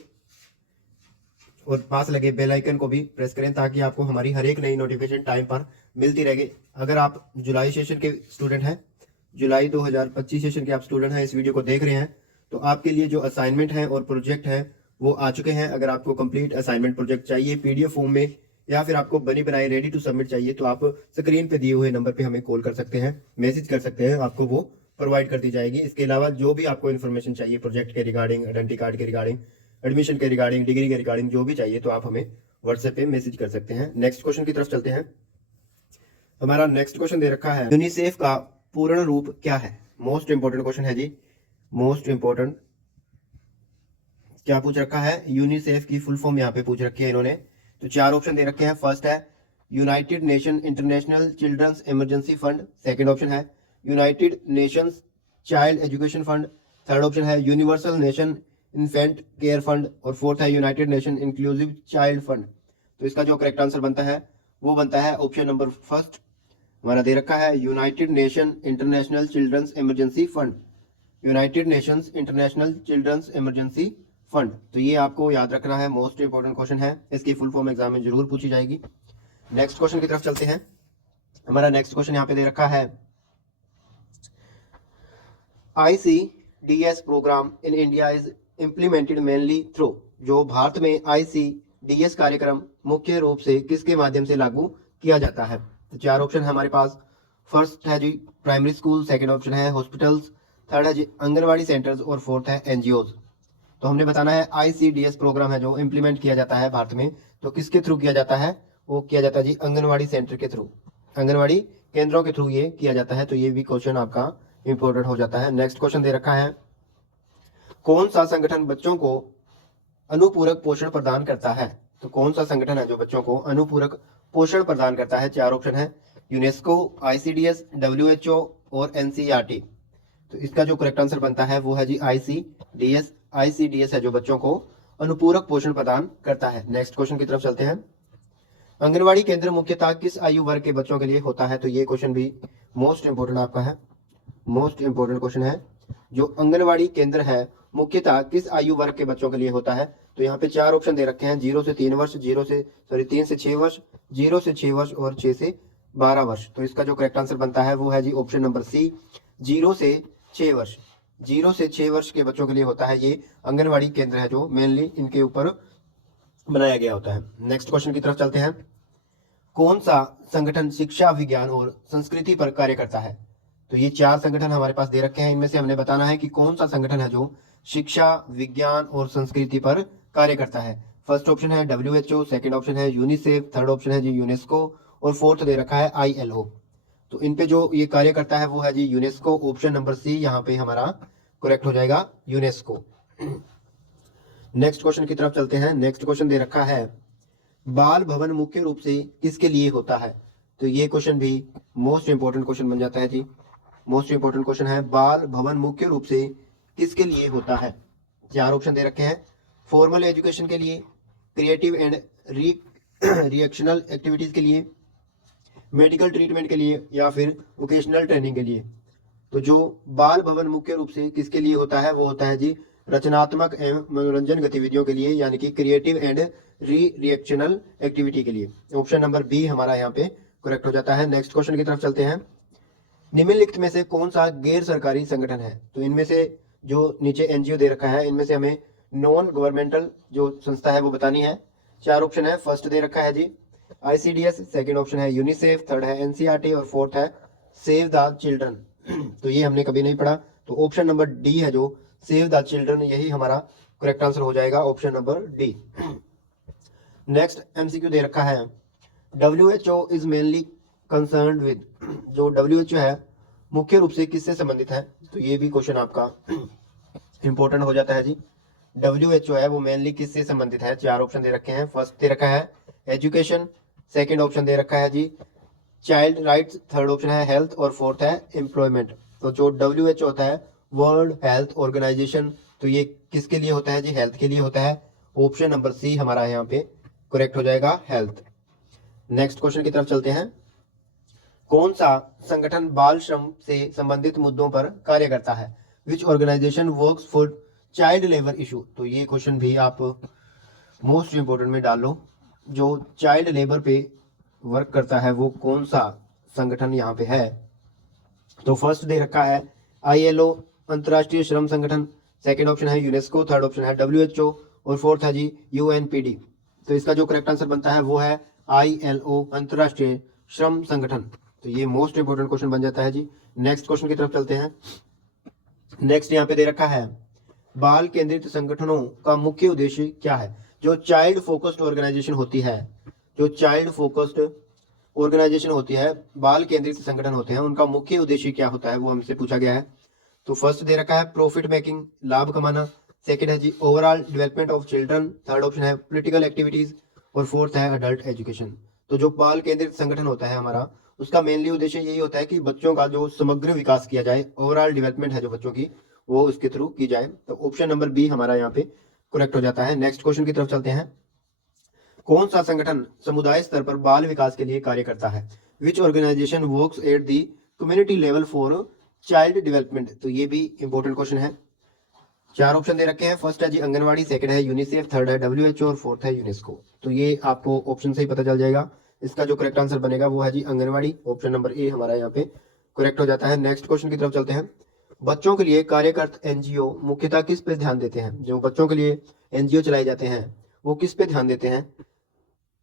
और पास लगे बेल आइकन को भी प्रेस करें ताकि आपको हमारी हर एक नई नोटिफिकेशन टाइम पर मिलती रहेगी। अगर आप जुलाई सेशन के स्टूडेंट हैं, जुलाई 2025 सेशन के आप स्टूडेंट हैं, इस वीडियो को देख रहे हैं, तो आपके लिए जो असाइनमेंट है और प्रोजेक्ट है वो आ चुके हैं। अगर आपको कंप्लीट असाइनमेंट प्रोजेक्ट चाहिए PDF फॉर्म में या फिर आपको बनी बनाई रेडी टू सबमिट चाहिए तो आप स्क्रीन पे दिए हुए नंबर पे हमें कॉल कर सकते हैं, मैसेज कर सकते हैं, आपको वो प्रोवाइड कर दी जाएगी। इसके अलावा जो भी आपको इन्फॉर्मेशन चाहिए प्रोजेक्ट के रिगार्डिंग, आइडेंटिटी कार्ड के रिगार्डिंग, एडमिशन के रिगार्डिंग, डिग्री के रिगार्डिंग, जो भी चाहिए तो आप हमें व्हाट्सएप पे मैसेज कर सकते हैं। नेक्स्ट क्वेश्चन की तरफ चलते हैं। हमारा नेक्स्ट क्वेश्चन दे रखा है यूनिसेफ का पूर्ण रूप क्या है? मोस्ट इंपोर्टेंट क्वेश्चन है जी, मोस्ट इंपोर्टेंट। क्या पूछ रखा है? यूनिसेफ की फुल फॉर्म यहाँ पे पूछ रखी है इन्होंने। तो चार ऑप्शन दे रखे हैं। फर्स्ट है United Nation International Children's Emergency Fund, second option है United Nations child education fund, third option है universal nation infant care fund और फोर्थ है United Nation inclusive child fund. तो इसका जो करेक्ट आंसर बनता है वो बनता है ऑप्शन नंबर फर्स्ट। हमारा दे रखा है United Nation International Children's Emergency Fund, United Nations International Children's Emergency Fund. तो ये आपको याद रखना है, मोस्ट इंपोर्टेंट क्वेश्चन है, इसकी फुल फॉर्म एग्जाम में जरूर पूछी जाएगी। नेक्स्ट क्वेश्चन की तरफ चलते हैं। हमारा नेक्स्ट क्वेश्चन यहाँ पे दे रखा है ICDS programme in India is implemented mainly through. जो भारत में ICDS कार्यक्रम मुख्य रूप से किसके माध्यम से लागू किया जाता है? तो चार ऑप्शन है हमारे पास। फर्स्ट है जी प्राइमरी स्कूल, सेकंड ऑप्शन है हॉस्पिटल्स, थर्ड है जी आंगनवाड़ी सेंटर्स और फोर्थ है NGOs। तो हमने बताना है ICDS प्रोग्राम है जो इम्प्लीमेंट किया जाता है भारत में, तो किसके थ्रू किया जाता है? वो किया जाता है जी आंगनवाड़ी सेंटर के थ्रू, आंगनवाड़ी केंद्रों के थ्रू ये किया जाता है। तो ये भी क्वेश्चन आपका इंपॉर्टेंट हो जाता है। नेक्स्ट क्वेश्चन दे रखा है कौन सा संगठन बच्चों को अनुपूरक पोषण प्रदान करता है? तो कौन सा संगठन है जो बच्चों को अनुपूरक पोषण प्रदान करता है? चार ऑप्शन है यूनेस्को, ICDS, WHO और NCERT। तो इसका जो करेक्ट आंसर बनता है वो है जी ICDS। ICDS है जो बच्चों को अनुपूरक पोषण प्रदान करता है। नेक्स्ट क्वेश्चन की तरफ चलते हैं। आंगनवाड़ी केंद्र मुख्यतः किस आयु वर्ग के बच्चों के लिए होता है? तो ये क्वेश्चन भी मोस्ट इंपोर्टेंट आपका है, मोस्ट इंपोर्टेंट क्वेश्चन है। जो आंगनवाड़ी केंद्र है मुख्यतः किस आयु वर्ग के बच्चों के लिए होता है? तो यहाँ पे चार ऑप्शन दे रखे हैं 0 से 3 वर्ष, 3 से 6 वर्ष, 0 से 6 वर्ष और 6 से 12 वर्ष। तो इसका जो करेक्ट आंसर बनता है वो है जी ऑप्शन नंबर सी, 0 से 6 वर्ष। 0 से 6 वर्ष के बच्चों के लिए होता है ये आंगनवाड़ी केंद्र है जो मेनली इनके ऊपर बनाया गया होता है। नेक्स्ट क्वेश्चन की तरफ चलते हैं। कौन सा संगठन शिक्षा, विज्ञान और संस्कृति पर कार्य करता है? तो ये चार संगठन हमारे पास दे रखे हैं, इनमें से हमने बताना है कि कौन सा संगठन है जो शिक्षा, विज्ञान और संस्कृति पर कार्य करता है। फर्स्ट ऑप्शन है WHO, सेकंड ऑप्शन है यूनिसेफ, थर्ड ऑप्शन है जी यूनेस्को और फोर्थ दे रखा है ILO। तो इन पे जो ये कार्य करता है वो है जी यूनेस्को। ऑप्शन नंबर सी यहाँ पे हमारा करेक्ट हो जाएगा, यूनेस्को। नेक्स्ट क्वेश्चन की तरफ चलते हैं। नेक्स्ट क्वेश्चन दे रखा है बाल भवन मुख्य रूप से किसके लिए होता है। तो ये क्वेश्चन भी मोस्ट इंपोर्टेंट क्वेश्चन बन जाता है जी। मोस्ट इंपोर्टेंट क्वेश्चन है बाल भवन मुख्य रूप से किसके लिए होता है। चार ऑप्शन दे रखे हैं, फॉर्मल एजुकेशन के लिए, क्रिएटिव एंड रिएक्शनल एक्टिविटीज के लिए, मेडिकल ट्रीटमेंट के लिए या फिर वोकेशनल ट्रेनिंग के लिए। तो जो बाल भवन मुख्य रूप से किसके लिए होता है वो होता है जी रचनात्मक एवं मनोरंजन गतिविधियों के लिए, यानी कि क्रिएटिव एंड रिएक्शनल एक्टिविटी के लिए। ऑप्शन नंबर बी हमारा यहाँ पे करेक्ट हो जाता है। नेक्स्ट क्वेश्चन की तरफ चलते हैं। निम्नलिखित में से कौन सा गैर सरकारी संगठन है। तो इनमें से जो नीचे एनजीओ दे रखा है इनमें से हमें नॉन गवर्नमेंटल जो संस्था है वो बतानी है। चार ऑप्शन है, फर्स्ट दे रखा है जी ICDS, सेकंड ऑप्शन है यूनिसेफ, थर्ड है NCERT और फोर्थ है सेव द चिल्ड्रन। तो ये हमने कभी नहीं पढ़ा, तो ऑप्शन नंबर डी है जो सेव द चिल्ड्रन, यही हमारा करेक्ट आंसर हो जाएगा, option number D. Next MCQ दे रखा है WHO is mainly concern with. जो WHO है मुख्य रूप से किससे संबंधित है। तो ये भी क्वेश्चन आपका इंपॉर्टेंट हो जाता है जी। WHO है वो मेनली किससे संबंधित है। चार ऑप्शन दे रखे हैं, फर्स्ट दे रखा है एजुकेशन, सेकंड ऑप्शन दे रखा है जी चाइल्ड राइट्स, थर्ड ऑप्शन है हेल्थ और फोर्थ है एम्प्लॉयमेंट। तो जो WHO होता है वर्ल्ड हेल्थ ऑर्गेनाइजेशन, तो ये किसके लिए होता है जी, हेल्थ के लिए होता है। ऑप्शन नंबर सी हमारा यहाँ पे करेक्ट हो जाएगा, हेल्थ। नेक्स्ट क्वेश्चन की तरफ चलते हैं। कौन सा संगठन बाल श्रम से संबंधित मुद्दों पर कार्य करता है। Which organisation works for child labour issue. तो ये क्वेश्चन भी आप मोस्ट इंपोर्टेंट में डाल लो। जो चाइल्ड लेबर पे वर्क करता है वो कौन सा संगठन यहाँ पे है। तो फर्स्ट दे रखा है ILO, अंतर्राष्ट्रीय श्रम संगठन, सेकंड ऑप्शन है यूनेस्को, थर्ड ऑप्शन है WHO और फोर्थ है जी UNPD। तो इसका जो करेक्ट आंसर बनता है वो है ILO, अंतर्राष्ट्रीय श्रम संगठन। तो ये मोस्ट इंपोर्टेंट क्वेश्चन बन जाता है जी। नेक्स्ट क्वेश्चन की तरफ चलते हैं। नेक्स्ट यहाँ पे दे रखा है बाल केंद्रित संगठनों का मुख्य उद्देश्य क्या है। जो चाइल्ड फोकस्ड ऑर्गेनाइजेशन होती है, जो चाइल्ड फोकस्ड ऑर्गेनाइजेशन होती है, बाल केंद्रित संगठन होते हैं, उनका मुख्य उद्देश्य क्या होता है वो हमसे पूछा गया है। तो फर्स्ट दे रखा है प्रॉफिट मेकिंग, लाभ कमाना, सेकंड है जी overall development of children, third option है पॉलिटिकल एक्टिविटीज और फोर्थ है अडल्ट एजुकेशन। तो जो बाल केंद्रित संगठन होता है हमारा, उसका मेनली उद्देश्य यही होता है कि बच्चों का जो समग्र विकास किया जाए, ओवरऑल डेवलपमेंट है जो बच्चों की वो उसके थ्रू की जाए। तो ऑप्शन नंबर बी हमारा यहाँ पे करेक्ट हो जाता है। नेक्स्ट क्वेश्चन की तरफ चलते हैं। कौन सा संगठन समुदाय स्तर पर बाल विकास के लिए कार्य करता है। Which organisation works at the community level for child development. तो ये भी इंपॉर्टेंट क्वेश्चन है। चार ऑप्शन दे रखे हैं, फर्स्ट है जी आंगनवाड़ी, सेकंड है यूनिसेफ, थर्ड है WHO और फोर्थ है यूनेस्को। तो ये आपको ऑप्शन से ही पता चल जाएगा। इसका जो करेक्ट आंसर बनेगा वो है जी आंगनवाड़ी, ऑप्शन नंबर ए हमारा यहाँ पे करेक्ट हो जाता है। नेक्स्ट क्वेश्चन की तरफ चलते हैं। बच्चों के लिए कार्यरत NGO मुख्यतः किस पे ध्यान देते हैं। जो बच्चों के लिए NGO चलाए जाते हैं वो किस पे ध्यान देते हैं।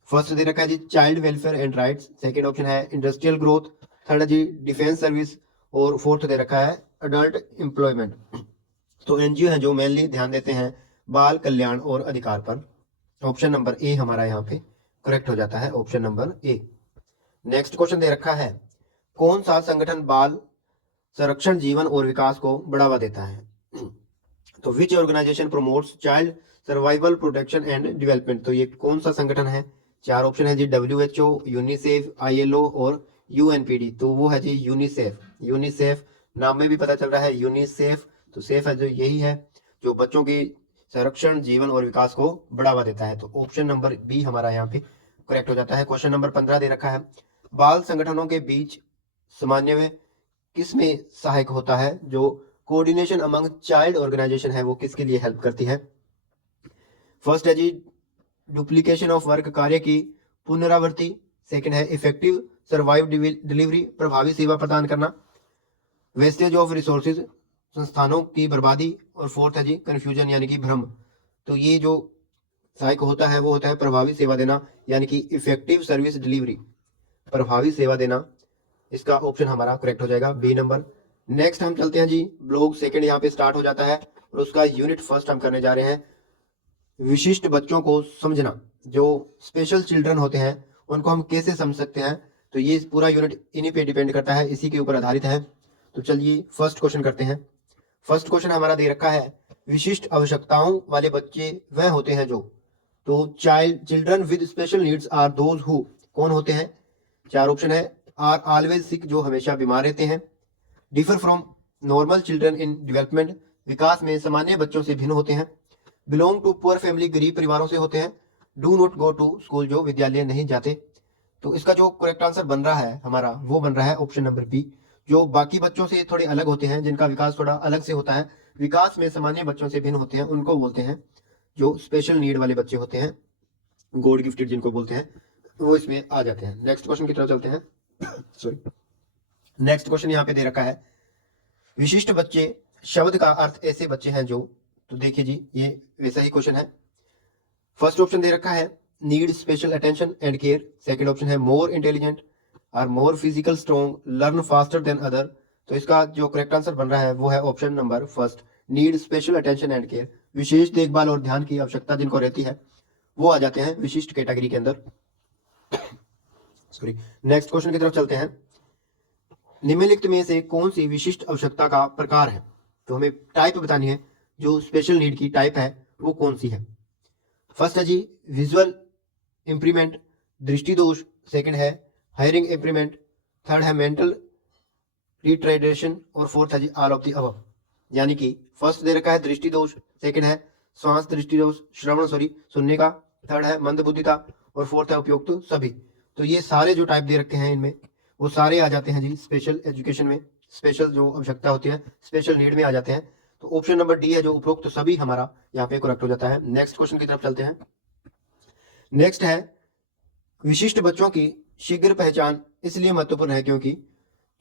फर्स्ट दे रखा है जी child welfare and rights, second option है इंडस्ट्रियल ग्रोथ, थर्ड है जी डिफेंस सर्विस और फोर्थ दे रखा है अडल्ट एम्प्लॉयमेंट। तो NGO है जो मेनली ध्यान देते हैं बाल कल्याण और अधिकार पर। ऑप्शन नंबर ए हमारा यहाँ पे करेक्ट हो जाता है, option number A. Next question दे रखा है कौन सा संगठन बाल संरक्षण, जीवन और विकास को बढ़ावा देता है। तो which organisation promotes child survival, protection and development. तो ये कौन सा संगठन है। चार ऑप्शन है जी WHO, यूनिसेफ, ILO और UNPD। तो वो है जी यूनिसेफ। यूनिसेफ नाम में भी पता चल रहा है यूनिसेफ, तो सेफ है जो यही है जो बच्चों की संरक्षण, जीवन और विकास को बढ़ावा देता है। तो ऑप्शन नंबर बी हमारा यहाँ पे करेक्ट हो जाता है। क्वेश्चन नंबर 15 दे रखा है बाल संगठनों के बीच समन्वय किस में सहायक होता है। जो कोऑर्डिनेशन अमंग चाइल्ड ऑर्गेनाइजेशन है वो किसके लिए हेल्प करती है। फर्स्ट है जी डुप्लीकेशन ऑफ वर्क, कार्य की पुनरावृत्ति, सेकंड है इफेक्टिव सर्वाइव डिलीवरी, प्रभावी सेवा प्रदान करना, वेस्टेज ऑफ रिसोर्सेज, संस्थानों की बर्बादी और फोर्थ है जी कंफ्यूजन यानी कि भ्रम। तो ये जो सहायक होता है वो होता है प्रभावी सेवा देना, यानी कि इफेक्टिव सर्विस डिलीवरी, प्रभावी सेवा देना। इसका ऑप्शन हमारा करेक्ट हो जाएगा, बी नंबर। नेक्स्ट हम चलते हैं जी ब्लॉग सेकंड यहाँ पे स्टार्ट हो जाता है और उसका यूनिट फर्स्ट हम करने जा रहे हैं विशिष्ट बच्चों को समझना, जो स्पेशल चिल्ड्रन होते हैं उनको हम कैसे समझ सकते हैं, तो ये पूरा यूनिट इन्हीं पे डिपेंड करता है, इसी के ऊपर आधारित है। तो चलिए फर्स्ट क्वेश्चन करते हैं। फर्स्ट क्वेश्चन हमारा दे रखा है, विशिष्ट आवश्यकताओं वाले बच्चे वह होते हैं जो, तो children with special needs are those who, कौन होते हैं? चार ऑप्शन है। आर ऑलवेज सिक, जो हमेशा बीमार रहते हैं। Differ from normal children in development, विकास में सामान्य बच्चों से भिन्न होते हैं। बिलोंग टू पुअर फैमिली, गरीब परिवारों से होते हैं। Do not go to school, जो विद्यालय नहीं जाते। तो इसका जो करेक्ट आंसर बन रहा है हमारा, वो बन रहा है ऑप्शन नंबर बी, जो बाकी बच्चों से थोड़े अलग होते हैं, जिनका विकास थोड़ा अलग से होता है, विकास में सामान्य बच्चों से भिन्न होते हैं, उनको बोलते हैं जो स्पेशल नीड वाले बच्चे होते हैं, गॉड गिफ्टेड जिनको बोलते हैं, वो इसमें आ जाते हैं। नेक्स्ट क्वेश्चन की तरफ चलते हैं। सॉरी, नेक्स्ट क्वेश्चन यहाँ पे दे रखा है, विशिष्ट बच्चे शब्द का अर्थ ऐसे बच्चे हैं जो, तो देखिए जी ये वैसा ही क्वेश्चन है। फर्स्ट ऑप्शन दे रखा है, need special attention and care. Second option है, more intelligent, are more physical strong, learn faster than other. तो इसका जो करेक्ट आंसर बन रहा है वो है option number first, need special attention and care. विशेष देखभाल और ध्यान की आवश्यकता जिनको रहती है वो आ जाते हैं विशिष्ट कैटेगरी के अंदर। सॉरी, नेक्स्ट क्वेश्चन की तरफ चलते हैं। निम्नलिखित में से कौन सी विशिष्ट आवश्यकता का प्रकार है? तो हमें टाइप बतानी है, जो स्पेशल नीड की टाइप है वो कौन सी है। फर्स्ट है जी विजुअल इंप्रूवमेंट, दृष्टि दोष। सेकंड है हायरिंग इंप्रूवमेंट। थर्ड है मेंटल रिट्रेडेशन। और फोर्थ है जी ऑल ऑफ द अबव। यानी कि फर्स्ट दे रखा है दृष्टि दोष, सेकंड है श्वास दृष्टि दोष, श्रवण सुनने का, थर्ड है मंदबुद्धिता, और फोर्थ है उपयुक्त सभी। तो ये सारे जो टाइप दे रखे हैं इनमें वो सारे आ जाते हैं जी स्पेशल एजुकेशन में, स्पेशल जो आवश्यकता होती है स्पेशल नीड में आ जाते हैं। तो ऑप्शन नंबर डी है जो उपरोक्त सभी हमारा यहाँ पे करेक्ट हो जाता है। नेक्स्ट क्वेश्चन की तरफ चलते हैं। नेक्स्ट है, विशिष्ट बच्चों की शीघ्र पहचान इसलिए महत्वपूर्ण है क्योंकि,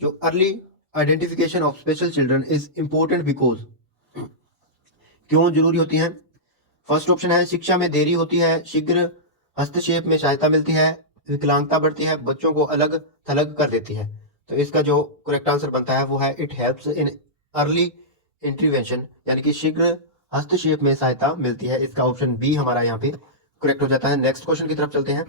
जो early identification of special children is important because, क्यों जरूरी होती है? फर्स्ट ऑप्शन है, शिक्षा में देरी होती है, शीघ्र हस्तक्षेप में सहायता मिलती है, विकलांगता बढ़ती है, बच्चों को अलग थलग कर देती है। तो इसका जो करेक्ट आंसर बनता है वो है, it helps in early intervention, यानी कि शीघ्र हस्तक्षेप में सहायता मिलती है। इसका ऑप्शन बी हमारा यहाँ पे करेक्ट हो जाता है। नेक्स्ट क्वेश्चन की तरफ चलते हैं।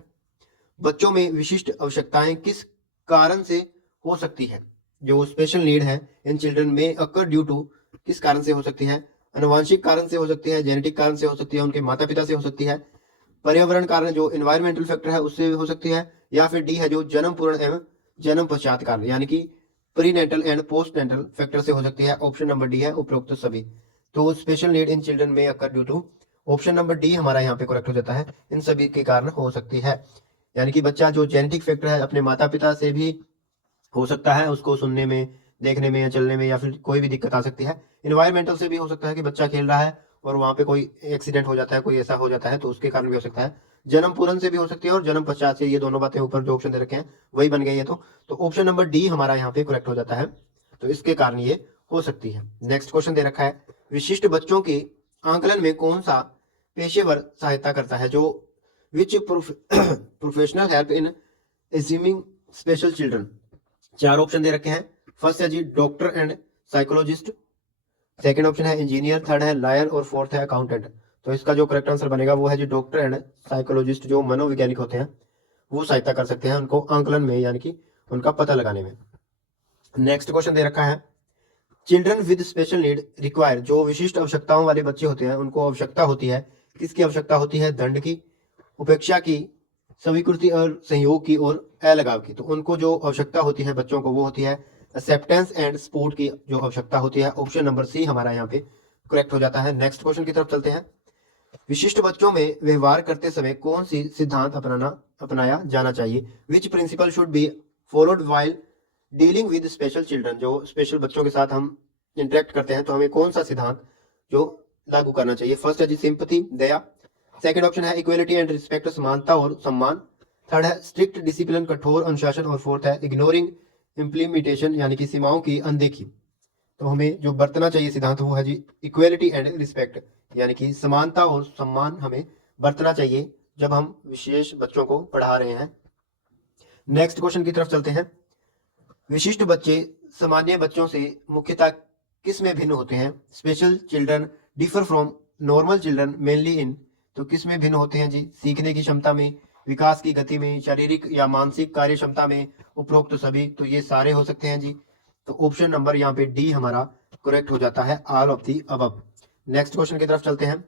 बच्चों में विशिष्ट आवश्यकताएं किस कारण से हो सकती है? जो स्पेशल नीड है इन चिल्ड्रन में अकर ड्यू टू, किस कारण से हो सकती है? अनुवांशिक कारण से हो सकती है, जेनेटिक कारण से हो सकती है, उनके माता पिता से हो सकती है, पर्यावरण कारण जो एनवायरमेंटल फैक्टर है उससे हो सकती है, या फिर डी है जो जन्म पूर्ण एवं जन्म पश्चात कारण, यानी कि प्रीनेटल एंड पोस्टनेटल फैक्टर से हो सकती है। ऑप्शन नंबर डी है उपरोक्त सभी। तो स्पेशल नीड इन चिल्ड्रन में occur due to, option number D हमारा यहाँ पे करेक्ट हो जाता है, इन सभी के कारण हो सकती है। यानी कि बच्चा जो जेनेटिक फैक्टर है अपने माता पिता से भी हो सकता है, उसको सुनने में, देखने में या चलने में, या फिर कोई भी दिक्कत आ सकती है। इन्वायरमेंटल से भी हो सकता है कि बच्चा खेल रहा है और वहां पे कोई एक्सीडेंट हो जाता है, कोई ऐसा हो जाता है तो उसके कारण भी हो सकता है। जन्म पूर्ण से भी हो सकती है और जन्म पश्चात से, ये दोनों बातें ऊपर जो ऑप्शन दे रखे हैं वही बन गई है। तो ऑप्शन नंबर डी हमारा यहाँ पे करेक्ट हो जाता है, तो इसके कारण ये हो सकती है। नेक्स्ट क्वेश्चन दे रखा है, विशिष्ट बच्चों के आंकलन में कौन सा पेशेवर सहायता करता है? जो which professional help in assuming special children. चार ऑप्शन दे रखे हैं। फर्स्ट है जी doctor and psychologist, second option है इंजीनियर, थर्ड है लॉयर, और फोर्थ है अकाउंटेंट। तो इसका जो करेक्ट आंसर बनेगा वो है जी डॉक्टर एंड साइकोलॉजिस्ट, जो मनोवैज्ञानिक होते हैं वो सहायता कर सकते हैं उनको आंकलन में, यानी कि उनका पता लगाने में। नेक्स्ट क्वेश्चन दे रखा है, children with special need require, जो विशिष्ट आवश्यकताओं वाले बच्चे होते हैं उनको आवश्यकता होती है, किसकी आवश्यकता होती है? दंड की, उपेक्षा की, स्वीकृति और सहयोग की, और अलगाव की। तो उनको जो आवश्यकता होती है बच्चों को वो होती है एक्सेप्टेंस एंड सपोर्ट की जो आवश्यकता होती है। ऑप्शन नंबर सी हमारा यहाँ पे करेक्ट हो जाता है। नेक्स्ट क्वेश्चन की तरफ चलते हैं। विशिष्ट बच्चों में व्यवहार करते समय कौन सी सिद्धांत अपनाया जाना चाहिए? Which principle should be followed while dealing with special children, जो स्पेशल बच्चों के साथ हम इंटरेक्ट करते हैं तो हमें कौन सा सिद्धांत जो लागू करना चाहिए? फर्स्ट है जी सिंपैथी, दया, सेकंड ऑप्शन है इक्वलिटी एंड रिस्पेक्ट, समानता और सम्मान, थर्ड है स्ट्रिक्ट डिसिप्लिन, कठोर अनुशासन, और फोर्थ है इग्नोरिंग इम्प्लीमेंटेशन, यानी कि सीमाओं की अनदेखी। तो हमें जो बरतना चाहिए सिद्धांत वो है जी इक्वलिटी एंड रिस्पेक्ट, यानी कि समानता और सम्मान हमें बरतना चाहिए जब हम विशेष बच्चों को पढ़ा रहे हैं। नेक्स्ट क्वेश्चन की तरफ चलते हैं। विशिष्ट बच्चे सामान्य बच्चों से मुख्यतः किस में भिन्न होते हैं? Special children differ from normal children mainly इन, तो किस में भिन्न होते हैं जी? सीखने की क्षमता में, विकास की गति में, शारीरिक या मानसिक कार्य क्षमता में, उपरोक्त सभी। तो ये सारे हो सकते हैं जी। तो ऑप्शन नंबर यहाँ पे डी हमारा करेक्ट हो जाता है, all of the above. Next question की तरफ चलते हैं।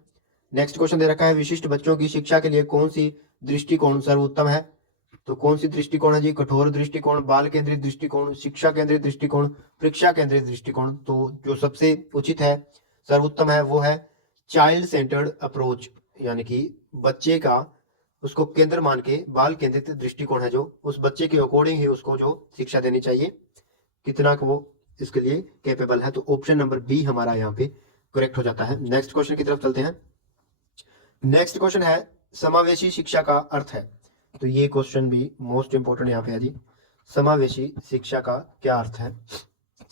नेक्स्ट क्वेश्चन दे रखा है, विशिष्ट बच्चों की शिक्षा के लिए कौन सी दृष्टिकोण सर्वोत्तम है? तो कौन सी दृष्टिकोण है जी? कठोर दृष्टिकोण, बाल केंद्रित दृष्टिकोण, शिक्षा केंद्रित दृष्टिकोण, परीक्षा केंद्रित दृष्टिकोण। तो जो सबसे उचित है, सर्वोत्तम है, वो है चाइल्ड सेंटर्ड अप्रोच, यानी कि बच्चे का उसको केंद्र मान के बाल केंद्रित दृष्टिकोण है, जो उस बच्चे के अकॉर्डिंग ही उसको जो शिक्षा देनी चाहिए, कितना वो इसके लिए कैपेबल है। तो ऑप्शन नंबर बी हमारा यहाँ पे करेक्ट हो जाता है। नेक्स्ट क्वेश्चन की तरफ चलते हैं। नेक्स्ट क्वेश्चन है, समावेशी शिक्षा का अर्थ है। तो ये क्वेश्चन भी मोस्ट इंपोर्टेंट यहाँ पे है जी। समावेशी शिक्षा का क्या अर्थ है?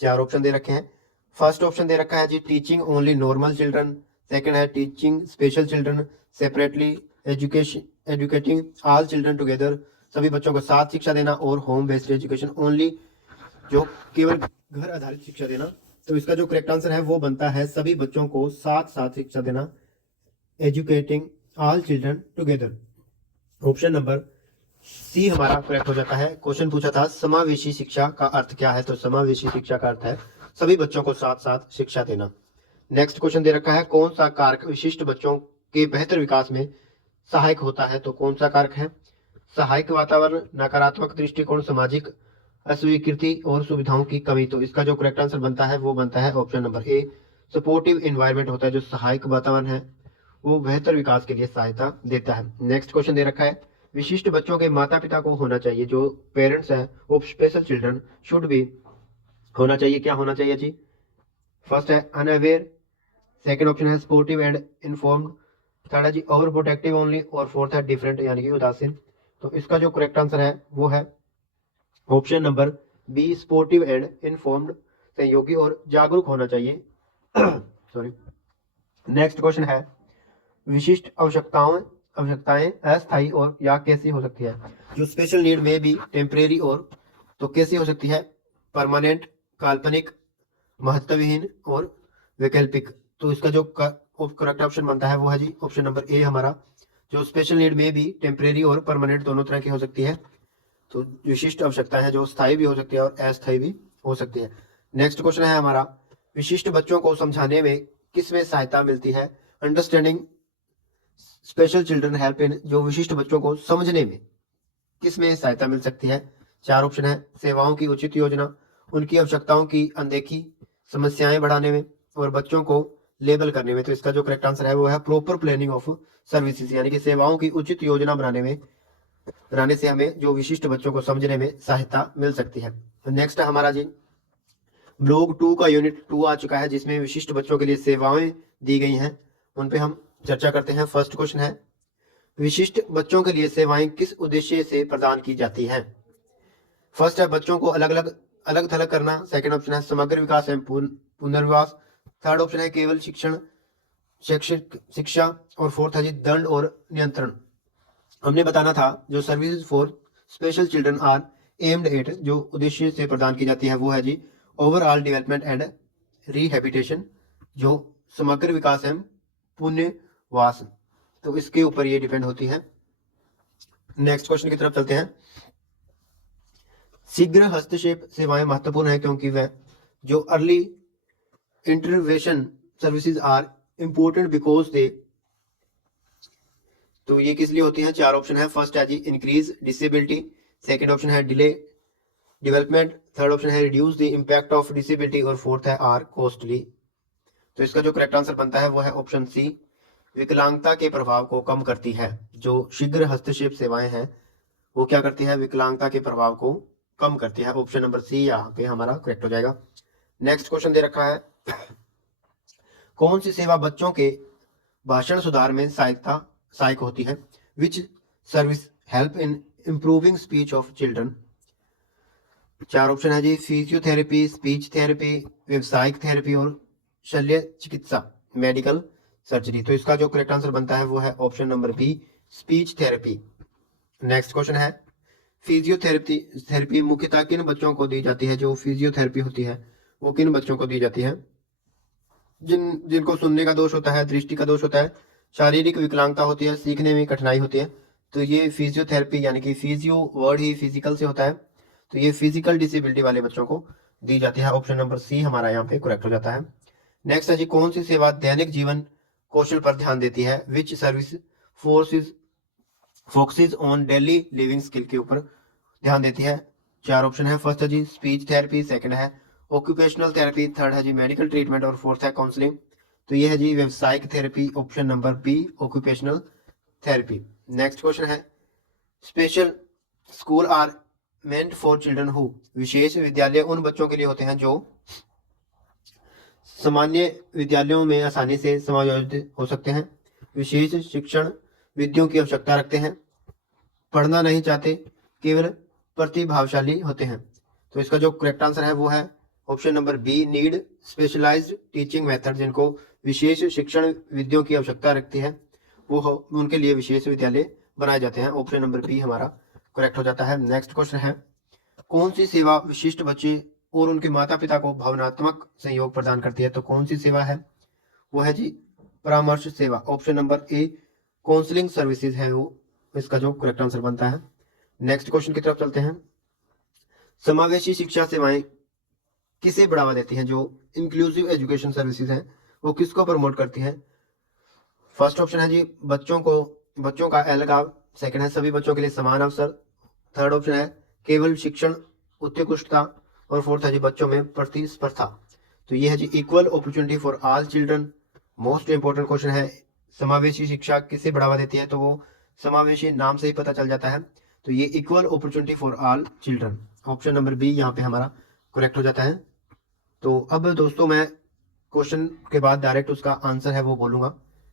4 ऑप्शन दे रखे हैं। फर्स्ट ऑप्शन दे रखा है जी, teaching only normal children. Second है teaching special children separately, educating all children together, सभी बच्चों को साथ शिक्षा देना, और होम बेस्ड एजुकेशन ओनली, जो केवल घर आधारित शिक्षा देना। तो इसका जो करेक्ट आंसर है वो बनता है सभी बच्चों को साथ साथ शिक्षा देना, educating all children together. Option number C हमारा करेक्ट हो जाता है। क्वेश्चन पूछा था समावेशी शिक्षा का अर्थ क्या है? तो समावेशी शिक्षा का अर्थ है सभी बच्चों को साथ साथ शिक्षा देना। नेक्स्ट क्वेश्चन दे रखा है, कौन सा कारक विशिष्ट बच्चों के बेहतर विकास में सहायक होता है? तो कौन सा कारक है? सहायक वातावरण, नकारात्मक दृष्टिकोण, सामाजिक अस्वीकृति और सुविधाओं की कमी। तो इसका जो करेक्ट आंसर बनता है वो बनता है ऑप्शन नंबर ए, सपोर्टिव एनवायरनमेंट होता है। जो सहायक वातावरण है वो बेहतर विकास के लिए सहायता देता है। नेक्स्ट क्वेश्चन दे रखा है, विशिष्ट बच्चों के माता पिता को होना चाहिए, जो पेरेंट्स है of special children should be होना चाहिए। क्या होना चाहिए जी? फर्स्ट है अनअवेयर, सेकंड ऑप्शन है सपोर्टिव एंड इन्फॉर्म्ड, थर्ड है जी ओवर प्रोटेक्टिव ओनली, और फोर्थ है डिफरेंट यानी कि उदासीन। तो इसका जो करेक्ट आंसर है वो है option number B, supportive and informed, सहयोगी और जागरूक होना चाहिए। सॉरी। नेक्स्ट क्वेश्चन है, विशिष्ट आवश्यकताएं अस्थायी और या कैसी हो सकती है? जो स्पेशल नीड में भी टेम्परेरी और तो कैसी हो सकती है? परमानेंट, काल्पनिक, महत्वहीन और वैकल्पिक। तो इसका जो करेक्ट ऑप्शन बनता है वो है जी ऑप्शन नंबर ए हमारा, जो स्पेशल नीड में भी टेम्परेरी और परमानेंट दोनों तरह की हो सकती है। तो विशिष्ट आवश्यकता है जो स्थायी भी हो सकती है और अस्थायी भी हो सकती है। नेक्स्ट क्वेश्चन है हमारा, विशिष्ट बच्चों को समझाने में किस में सहायता मिलती है? Understanding special children help in, जो विशिष्ट बच्चों को समझने में किस में सहायता मिल सकती है? 4 ऑप्शन है, सेवाओं की उचित योजना, उनकी आवश्यकताओं की अनदेखी, समस्याएं बढ़ाने में, और बच्चों को लेबल करने में। तो इसका जो करेक्ट आंसर है वो है प्रॉपर प्लानिंग ऑफ सर्विसेज, यानी कि सेवाओं की उचित योजना बनाने से हमें जो विशिष्ट बच्चों को समझने में सहायता मिल सकती है। नेक्स्ट हमारा जी ब्लॉग 2 का यूनिट 2 आ चुका है, जिसमें विशिष्ट बच्चों के लिए सेवाएं दी गई हैं, उन पे हम चर्चा करते हैं। फर्स्ट क्वेश्चन है, विशिष्ट बच्चों के लिए सेवाएं किस उद्देश्य से प्रदान की जाती हैं? फर्स्ट है बच्चों को अलग थलग करना, सेकंड ऑप्शन है समग्र विकास एवं पुनर्विकास, थर्ड ऑप्शन है केवल शैक्षिक शिक्षा, और फोर्थ है जी दंड और नियंत्रण। हमने बताना था जो services for special children are aimed at, जो उद्देश्य से प्रदान की जाती है वो है जी ओवरऑल डेवलपमेंट एंड रिहेबिलिटेशन, जो समग्र विकास एवं पुनर्वास। तो इसके ऊपर ये डिपेंड होती है। नेक्स्ट क्वेश्चन की तरफ चलते हैं। शीघ्र हस्तक्षेप सेवाएं महत्वपूर्ण है क्योंकि वह जो early intervention services are important because they, तो ये किस लिए होती हैं? 4 ऑप्शन है। फर्स्ट है जी इंक्रीज डिसेबिलिटी, सेकंड ऑप्शन है डिले डेवलपमेंट, थर्ड ऑप्शन है reduce the impact of disability, और फोर्थ है आर कॉस्टली। तो इसका जो करेक्ट आंसर बनता है वो है ऑप्शन सी, विकलांगता के प्रभाव को कम करती है। जो शीघ्र हस्तक्षेप सेवाएं हैं वो क्या करती है? विकलांगता के प्रभाव को कम करती है। ऑप्शन नंबर सी यहाँ पे हमारा करेक्ट हो जाएगा। नेक्स्ट क्वेश्चन दे रखा है, कौन सी सेवा बच्चों के भाषण सुधार में सहायक होती है? Which service help in improving speech of children? 4 option है जी फिजियोथेरेपी, स्पीच थेरेपी, व्यवसायिक थेरेपी, और शल्य चिकित्सा मेडिकल सर्जरी। तो इसका जो करेक्ट आंसर बनता है वो है option number B, speech therapy. Next question है, फिजियोथेरेपी मुख्यतः किन बच्चों को दी जाती है? जो फिजियोथेरेपी होती है वो किन बच्चों को दी जाती है? जिनको सुनने का दोष होता है, दृष्टि का दोष होता है, शारीरिक विकलांगता होती है, सीखने में कठिनाई होती है, तो ये फिजियोथेरेपी यानी कि फिजियो वर्ड ही फिजिकल से होता है, तो ये फिजिकल डिसेबिलिटी वाले बच्चों को दी जाती है। ऑप्शन नंबर सी हमारा यहाँ पे करेक्ट हो जाता है। नेक्स्ट है जी, कौन सी सेवा दैनिक जीवन कौशल पर ध्यान देती है? Which service forces focuses on daily living skill के ऊपर ध्यान देती है? 4 ऑप्शन है। फर्स्ट है जी स्पीच थेरेपी, सेकंड है ऑक्यूपेशनल थेरेपी, थर्ड है जी मेडिकल ट्रीटमेंट और फोर्थ है काउंसलिंग। तो ये है जी व्यवसायिक therapy, option number B occupational therapy. Next question है, special school are meant for children who, विशेष विद्यालय उन बच्चों के लिए होते हैं जो सामान्य विद्यालयों में आसानी से समायोजित हो सकते हैं, विशेष शिक्षण विधियों की आवश्यकता रखते हैं, पढ़ना नहीं चाहते, केवल प्रतिभाशाली होते हैं। तो इसका जो करेक्ट आंसर है वो है option number B need specialised teaching method, जिनको विशेष शिक्षण विधियों की आवश्यकता रखती है वो उनके लिए विशेष विद्यालय बनाए जाते हैं। ऑप्शन नंबर बी हमारा करेक्ट हो जाता है। नेक्स्ट क्वेश्चन है, कौन सी सेवा विशिष्ट बच्चे और उनके माता पिता को भावनात्मक सहयोग प्रदान करती है? तो कौन सी सेवा है वो है जी परामर्श सेवा, ऑप्शन नंबर ए काउंसलिंग सर्विसेज है वो इसका जो करेक्ट आंसर बनता है। नेक्स्ट क्वेश्चन की तरफ चलते हैं, समावेशी शिक्षा सेवाएं किसे बढ़ावा देती हैं? जो इंक्लूसिव एजुकेशन सर्विसेज हैं वो किसको प्रमोट करती हैं? फर्स्ट ऑप्शन है जी बच्चों का अलगाव, सेकंड है सभी बच्चों के लिए समान अवसर, थर्ड ऑप्शन है केवल शिक्षण उत्कृष्टता और फोर्थ है जी बच्चों में प्रतिस्पर्धा। तो ये है जी equal opportunity for all children. Most important question है, समावेशी शिक्षा किसे बढ़ावा देती है? तो वो समावेशी नाम से ही पता चल जाता है, तो ये equal opportunity for all children, option number B यहाँ पे हमारा करेक्ट हो जाता है। तो अब दोस्तों मैं क्वेश्चन के बाद डायरेक्ट उसका आंसर है वो बोलूंगा,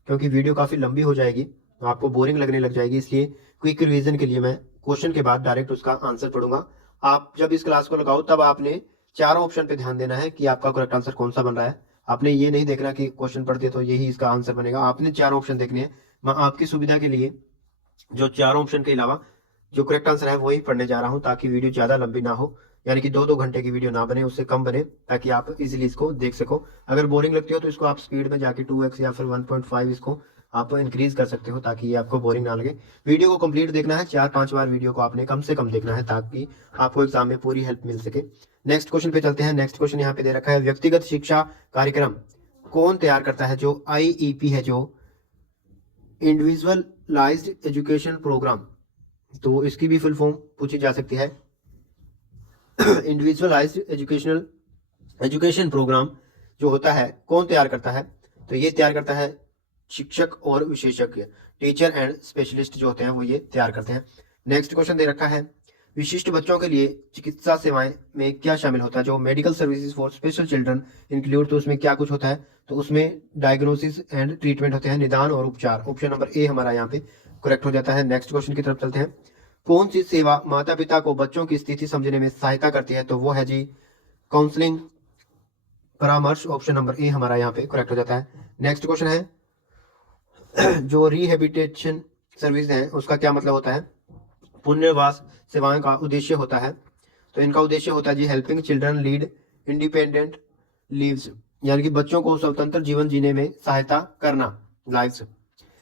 क्योंकि वीडियो काफी लंबी हो जाएगी तो आपको बोरिंग लगने लग जाएगी, इसलिए क्विक रिवीजन के लिए मैं क्वेश्चन के बाद डायरेक्ट उसका आंसर पढ़ूंगा। आप जब इस क्लास को लगाओ तब आपने चारों ऑप्शन पे ध्यान देना है कि आपका करेक्ट आंसर कौन सा बन रहा है। आपने ये नहीं देखना कि क्वेश्चन पढ़ते तो यही इसका आंसर बनेगा, आपने चारों ऑप्शन देखने हैं। मैं आपकी सुविधा के लिए जो चारों ऑप्शन के अलावा जो करेक्ट आंसर है वही पढ़ने जा रहा हूँ, ताकि वीडियो ज्यादा लंबी ना हो, यानी कि 2-2 घंटे की वीडियो ना बने, उससे कम बने, ताकि आप इजीली इसको देख सको। अगर बोरिंग लगती हो तो इसको आप स्पीड में जाके 2x या फिर 1.5 इसको आप इंक्रीज कर सकते हो, ताकि ये आपको बोरिंग ना लगे। वीडियो को कंप्लीट देखना है, 4-5 बार वीडियो को आपने कम से कम देखना है, ताकि आपको एग्जाम में पूरी हेल्प मिल सके। नेक्स्ट क्वेश्चन पे चलते हैं। नेक्स्ट क्वेश्चन यहाँ पे दे रखा है, व्यक्तिगत शिक्षा कार्यक्रम कौन तैयार करता है? जो IEP है, जो इंडिविजुअलाइज्ड एजुकेशन प्रोग्राम, तो इसकी भी फुल फॉर्म पूछी जा सकती है। इंडिविजुअलाइज्ड एजुकेशन प्रोग्राम जो होता है कौन तैयार करता है? तो ये तैयार करता है शिक्षक और विशेषज्ञ, टीचर एंड स्पेशलिस्ट जो होते हैं वो ये तैयार करते हैं। नेक्स्ट क्वेश्चन दे रखा है, विशिष्ट बच्चों के लिए चिकित्सा सेवाएं में क्या शामिल होता है? जो medical services for special children include, तो उसमें क्या कुछ होता है? तो उसमें डायग्नोसिस एंड ट्रीटमेंट होते हैं, निदान और उपचार। ऑप्शन नंबर ए हमारा यहाँ पे करेक्ट हो जाता है। नेक्स्ट क्वेश्चन की तरफ चलते हैं, कौन सी सेवा माता पिता को बच्चों की स्थिति समझने में सहायता करती है? तो वो है जी काउंसलिंग, परामर्श, ऑप्शन नंबर ए हमारा यहाँ पे करेक्ट हो जाता है। नेक्स्ट क्वेश्चन है, जो रिहेबिलिटेशन सर्विस है उसका क्या मतलब होता है? पुनर्वास सेवाओं का उद्देश्य होता है, तो इनका उद्देश्य होता है जी helping children lead independent lives, यानी कि बच्चों को स्वतंत्र जीवन जीने में सहायता करना, lives.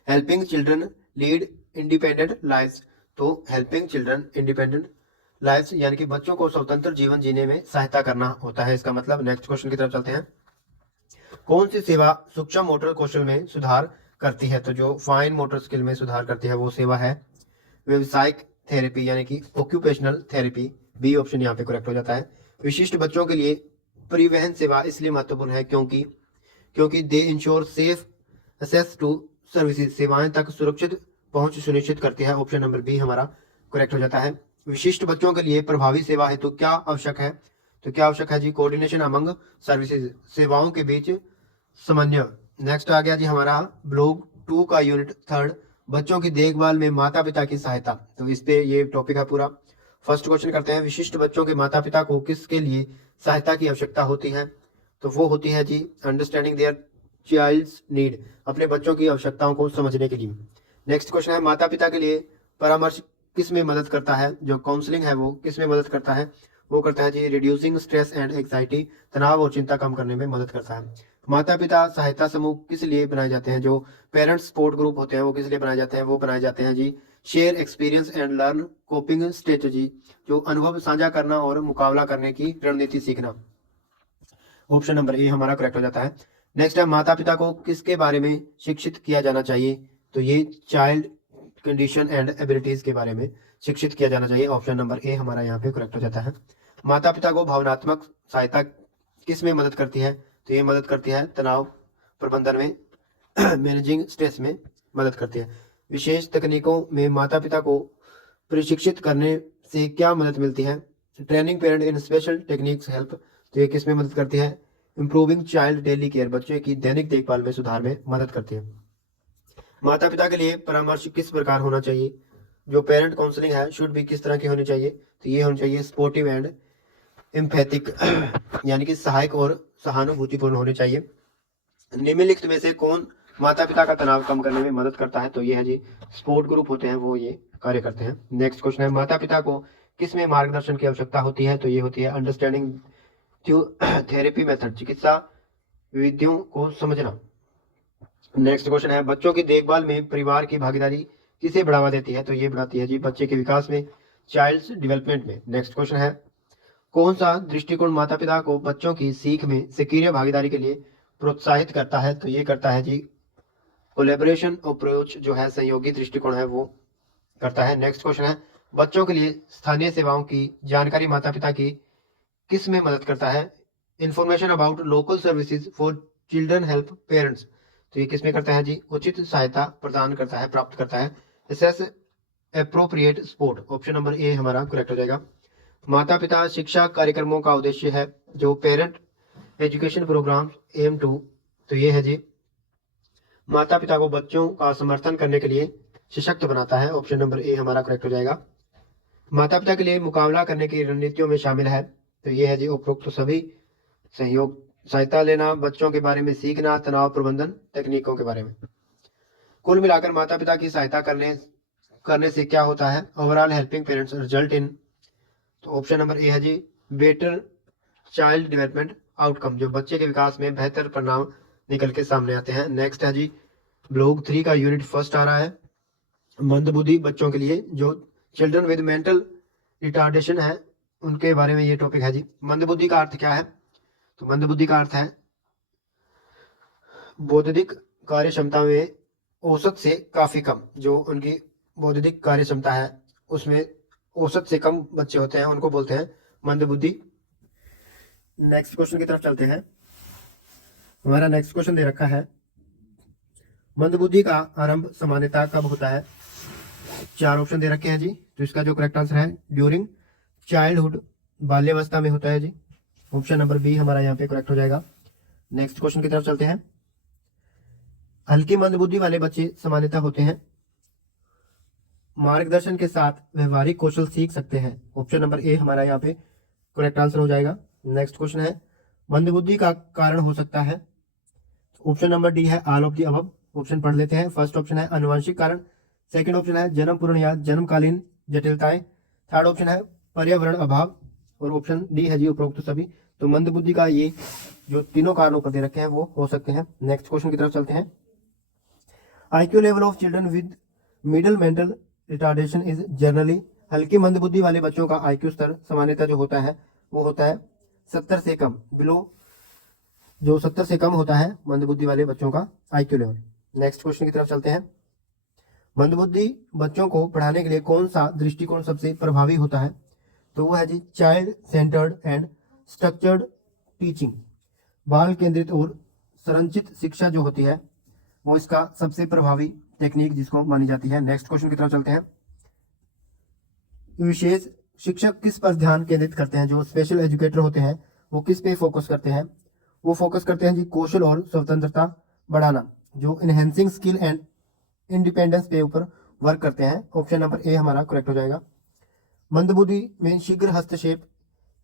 Helping children lead independent lives, तो हेल्पिंग चिल्ड्रन इंडिपेंडेंट लाइव्स यानी कि बच्चों को स्वतंत्र जीवन जीने में सहायता करना होता है इसका मतलब। नेक्स्ट क्वेश्चन की तरफ चलते हैं, कौन सी सेवा सूक्ष्म मोटर कौशल में सुधार करती है? तो जो फाइन मोटर स्किल में सुधार करती है वो सेवा है व्यवसायिक थेरेपी, यानी कि ऑक्यूपेशनल थेरेपी, बी ऑप्शन यहाँ पे करेक्ट हो जाता है। विशिष्ट बच्चों के लिए परिवहन सेवा इसलिए महत्वपूर्ण है क्योंकि they ensure safe access to services, सेवाएं तक सुरक्षित पहुंच सुनिश्चित करती है। ऑप्शन नंबर बी हमारा करेक्ट हो जाता है। विशिष्ट बच्चों के लिए प्रभावी सेवा है तो क्या आवश्यक है? तो क्या आवश्यक है जी कोऑर्डिनेशन अमंग सर्विसेज, सेवाओं के बीच समन्वय। नेक्स्ट आ गया जी हमारा ब्लॉग 2 का यूनिट 3, बच्चों की देखभाल में माता पिता की सहायता, तो इस पे ये टॉपिक है पूरा। फर्स्ट क्वेश्चन करते हैं, विशिष्ट बच्चों के माता पिता को किसके लिए सहायता की आवश्यकता होती है? तो वो होती है जी अंडरस्टैंडिंग देयर चाइल्ड्स नीड, अपने बच्चों की आवश्यकताओं को समझने के लिए। नेक्स्ट क्वेश्चन है, माता पिता के लिए परामर्श किस में मदद करता है? जो काउंसलिंग है वो किस में मदद करता है? वो करता है जी रिड्यूसिंग स्ट्रेस एंड एंग्जाइटी, तनाव और चिंता कम करने में मदद करता है। माता पिता सहायता समूह किस लिए बनाए जाते हैं? जो पेरेंट्स सपोर्ट ग्रुप होते हैं वो किस लिए बनाए जाते हैं? वो बनाए जाते हैं जी share experience and learn coping strategy, जो अनुभव साझा करना और मुकाबला करने की रणनीति सीखना। ऑप्शन नंबर ए हमारा करेक्ट हो जाता है। नेक्स्ट है माता पिता को किसके बारे में शिक्षित किया जाना चाहिए? तो ये चाइल्ड कंडीशन एंड एबिलिटीज के बारे में शिक्षित किया जाना चाहिए। ऑप्शन नंबर ए हमारा यहाँ पे करेक्ट हो जाता है। माता पिता को भावनात्मक सहायता किस में मदद करती है? तो ये मदद करती है तनाव प्रबंधन में, मैनेजिंग स्ट्रेस में मदद करती है। विशेष तकनीकों में माता पिता को प्रशिक्षित करने से क्या मदद मिलती है? Training parent in special techniques help, तो ये किस में मदद करती है? इंप्रूविंग चाइल्ड डेली केयर, बच्चे की दैनिक देखभाल में सुधार में मदद करती है। माता पिता के लिए परामर्श किस प्रकार होना चाहिए? जो पेरेंट काउंसलिंग है शुड भी किस तरह की होनी चाहिए? तो ये होनी चाहिए सपोर्टिव एंड एम्पैथिक, यानी कि सहायक और सहानुभूतिपूर्ण होने चाहिए। निम्नलिखित में से कौन माता पिता का तनाव कम करने में मदद करता है? तो ये है जी सपोर्ट ग्रुप होते हैं वो ये कार्य करते हैं। नेक्स्ट क्वेश्चन है माता पिता को किस में मार्गदर्शन की आवश्यकता होती है? तो ये होती है अंडरस्टैंडिंग थेरेपी मेथड, चिकित्सा विधियों को समझना। नेक्स्ट क्वेश्चन है बच्चों की देखभाल में परिवार की भागीदारी किसे बढ़ावा देती है? तो ये बढ़ाती है जी बच्चे के विकास में, चाइल्ड्स डेवलपमेंट में। नेक्स्ट क्वेश्चन है कौन सा दृष्टिकोण माता पिता को बच्चों की सीख में सक्रिय भागीदारी के लिए प्रोत्साहित करता है? तो ये करता है जी कोलैबोरेशन अप्रोच, जो है सहयोगी दृष्टिकोण है वो करता है। नेक्स्ट क्वेश्चन है बच्चों के लिए स्थानीय सेवाओं की जानकारी माता पिता की किस में मदद करता है? Information about local services for children help parents, तो ये किस में करता है जी उचित सहायता प्रदान करता है, प्राप्त करता है। Assess appropriate support, option number A हमारा करेक्ट हो जाएगा। माता पिता शिक्षा कार्यक्रमों का उद्देश्य है जो parent education programme aim to, तो ये है जी माता पिता को बच्चों का समर्थन करने के लिए सशक्त बनाता है। ऑप्शन नंबर ए हमारा करेक्ट हो जाएगा। माता पिता के लिए मुकाबला करने की रणनीतियों में शामिल है, तो ये है जी उपरोक्त सभी सहयोग, सहायता लेना, बच्चों के बारे में सीखना, तनाव प्रबंधन तकनीकों के बारे में। कुल मिलाकर माता पिता की सहायता करने से क्या होता है? Overall helping parents result in, तो ऑप्शन नंबर ए है जी बेटर चाइल्ड डेवलपमेंट आउटकम, जो बच्चे के विकास में बेहतर परिणाम निकल के सामने आते हैं। नेक्स्ट है जी ब्लॉग 3 का यूनिट फर्स्ट आ रहा है मंदबुद्धि बच्चों के लिए, जो चिल्ड्रन विद मेंटल रिटार्डेशन है उनके बारे में ये टॉपिक है जी। मंदबुद्धि का अर्थ क्या है? तो मंदबुद्धि का अर्थ है बौद्धिक कार्य क्षमता में औसत से काफी कम, जो उनकी बौद्धिक कार्य क्षमता है उसमें औसत से कम बच्चे होते हैं उनको बोलते हैं मंदबुद्धि। नेक्स्ट क्वेश्चन की तरफ चलते हैं। हमारा नेक्स्ट क्वेश्चन दे रखा है मंदबुद्धि का आरंभ सामान्यतः कब होता है? 4 ऑप्शन दे रखे हैं जी, तो इसका जो करेक्ट आंसर है ड्यूरिंग चाइल्डहुड, बाल्यावस्था में होता है जी। ऑप्शन नंबर बी हमारा यहाँ पे करेक्ट हो जाएगा। नेक्स्ट क्वेश्चन की तरफ चलते हैं। हल्की मंदबुद्धि वाले बच्चे सामान्यतः होते हैं मार्गदर्शन के साथ व्यवहारिक कौशल सीख सकते हैं। ऑप्शन नंबर ए हमारा यहाँ पे करेक्ट आंसर हो जाएगा। नेक्स्ट क्वेश्चन है मंदबुद्धि का कारण हो सकता है? ऑप्शन नंबर डी है all of the above. Option पढ़ लेते हैं। फर्स्ट ऑप्शन है अनुवांशिक कारण, सेकंड ऑप्शन है जन्म पूर्ण या जन्मकालीन जटिलताएं, थर्ड ऑप्शन है पर्यावरण अभाव, और ऑप्शन डी है जी उपरोक्त सभी। तो मंदबुद्धि का ये जो तीनों कारणों पर दे रखे हैं वो हो सकते हैं। नेक्स्ट क्वेश्चन की तरफ चलते हैं। IQ level of children with middle mental retardation is generally, हल्की मंदबुद्धि वाले बच्चों का आईक्यू स्तर सामान्यतः जो होता है वो होता है 70 से कम, बिलो, जो 70 से कम होता है मंदबुद्धि वाले बच्चों का आईक्यू लेवल। नेक्स्ट क्वेश्चन की तरफ चलते हैं। मंदबुद्धि बच्चों को पढ़ाने के लिए कौन सा दृष्टिकोण सबसे प्रभावी होता है? तो वो है जी child centred and structured teaching, बाल केंद्रित और संरचित शिक्षा जो होती है वो इसका सबसे प्रभावी टेक्निक जिसको मानी जाती है। नेक्स्ट क्वेश्चन की तरफ चलते हैं। विशेष शिक्षक किस पर ध्यान केंद्रित करते हैं? जो स्पेशल एजुकेटर होते हैं वो किस पे फोकस करते हैं? वो फोकस करते हैं जी कौशल और स्वतंत्रता बढ़ाना, जो इनहेंसिंग स्किल एंड इंडिपेंडेंस पे ऊपर वर्क करते हैं। ऑप्शन नंबर ए हमारा करेक्ट हो जाएगा। मंदबुद्धि में शीघ्र हस्तक्षेप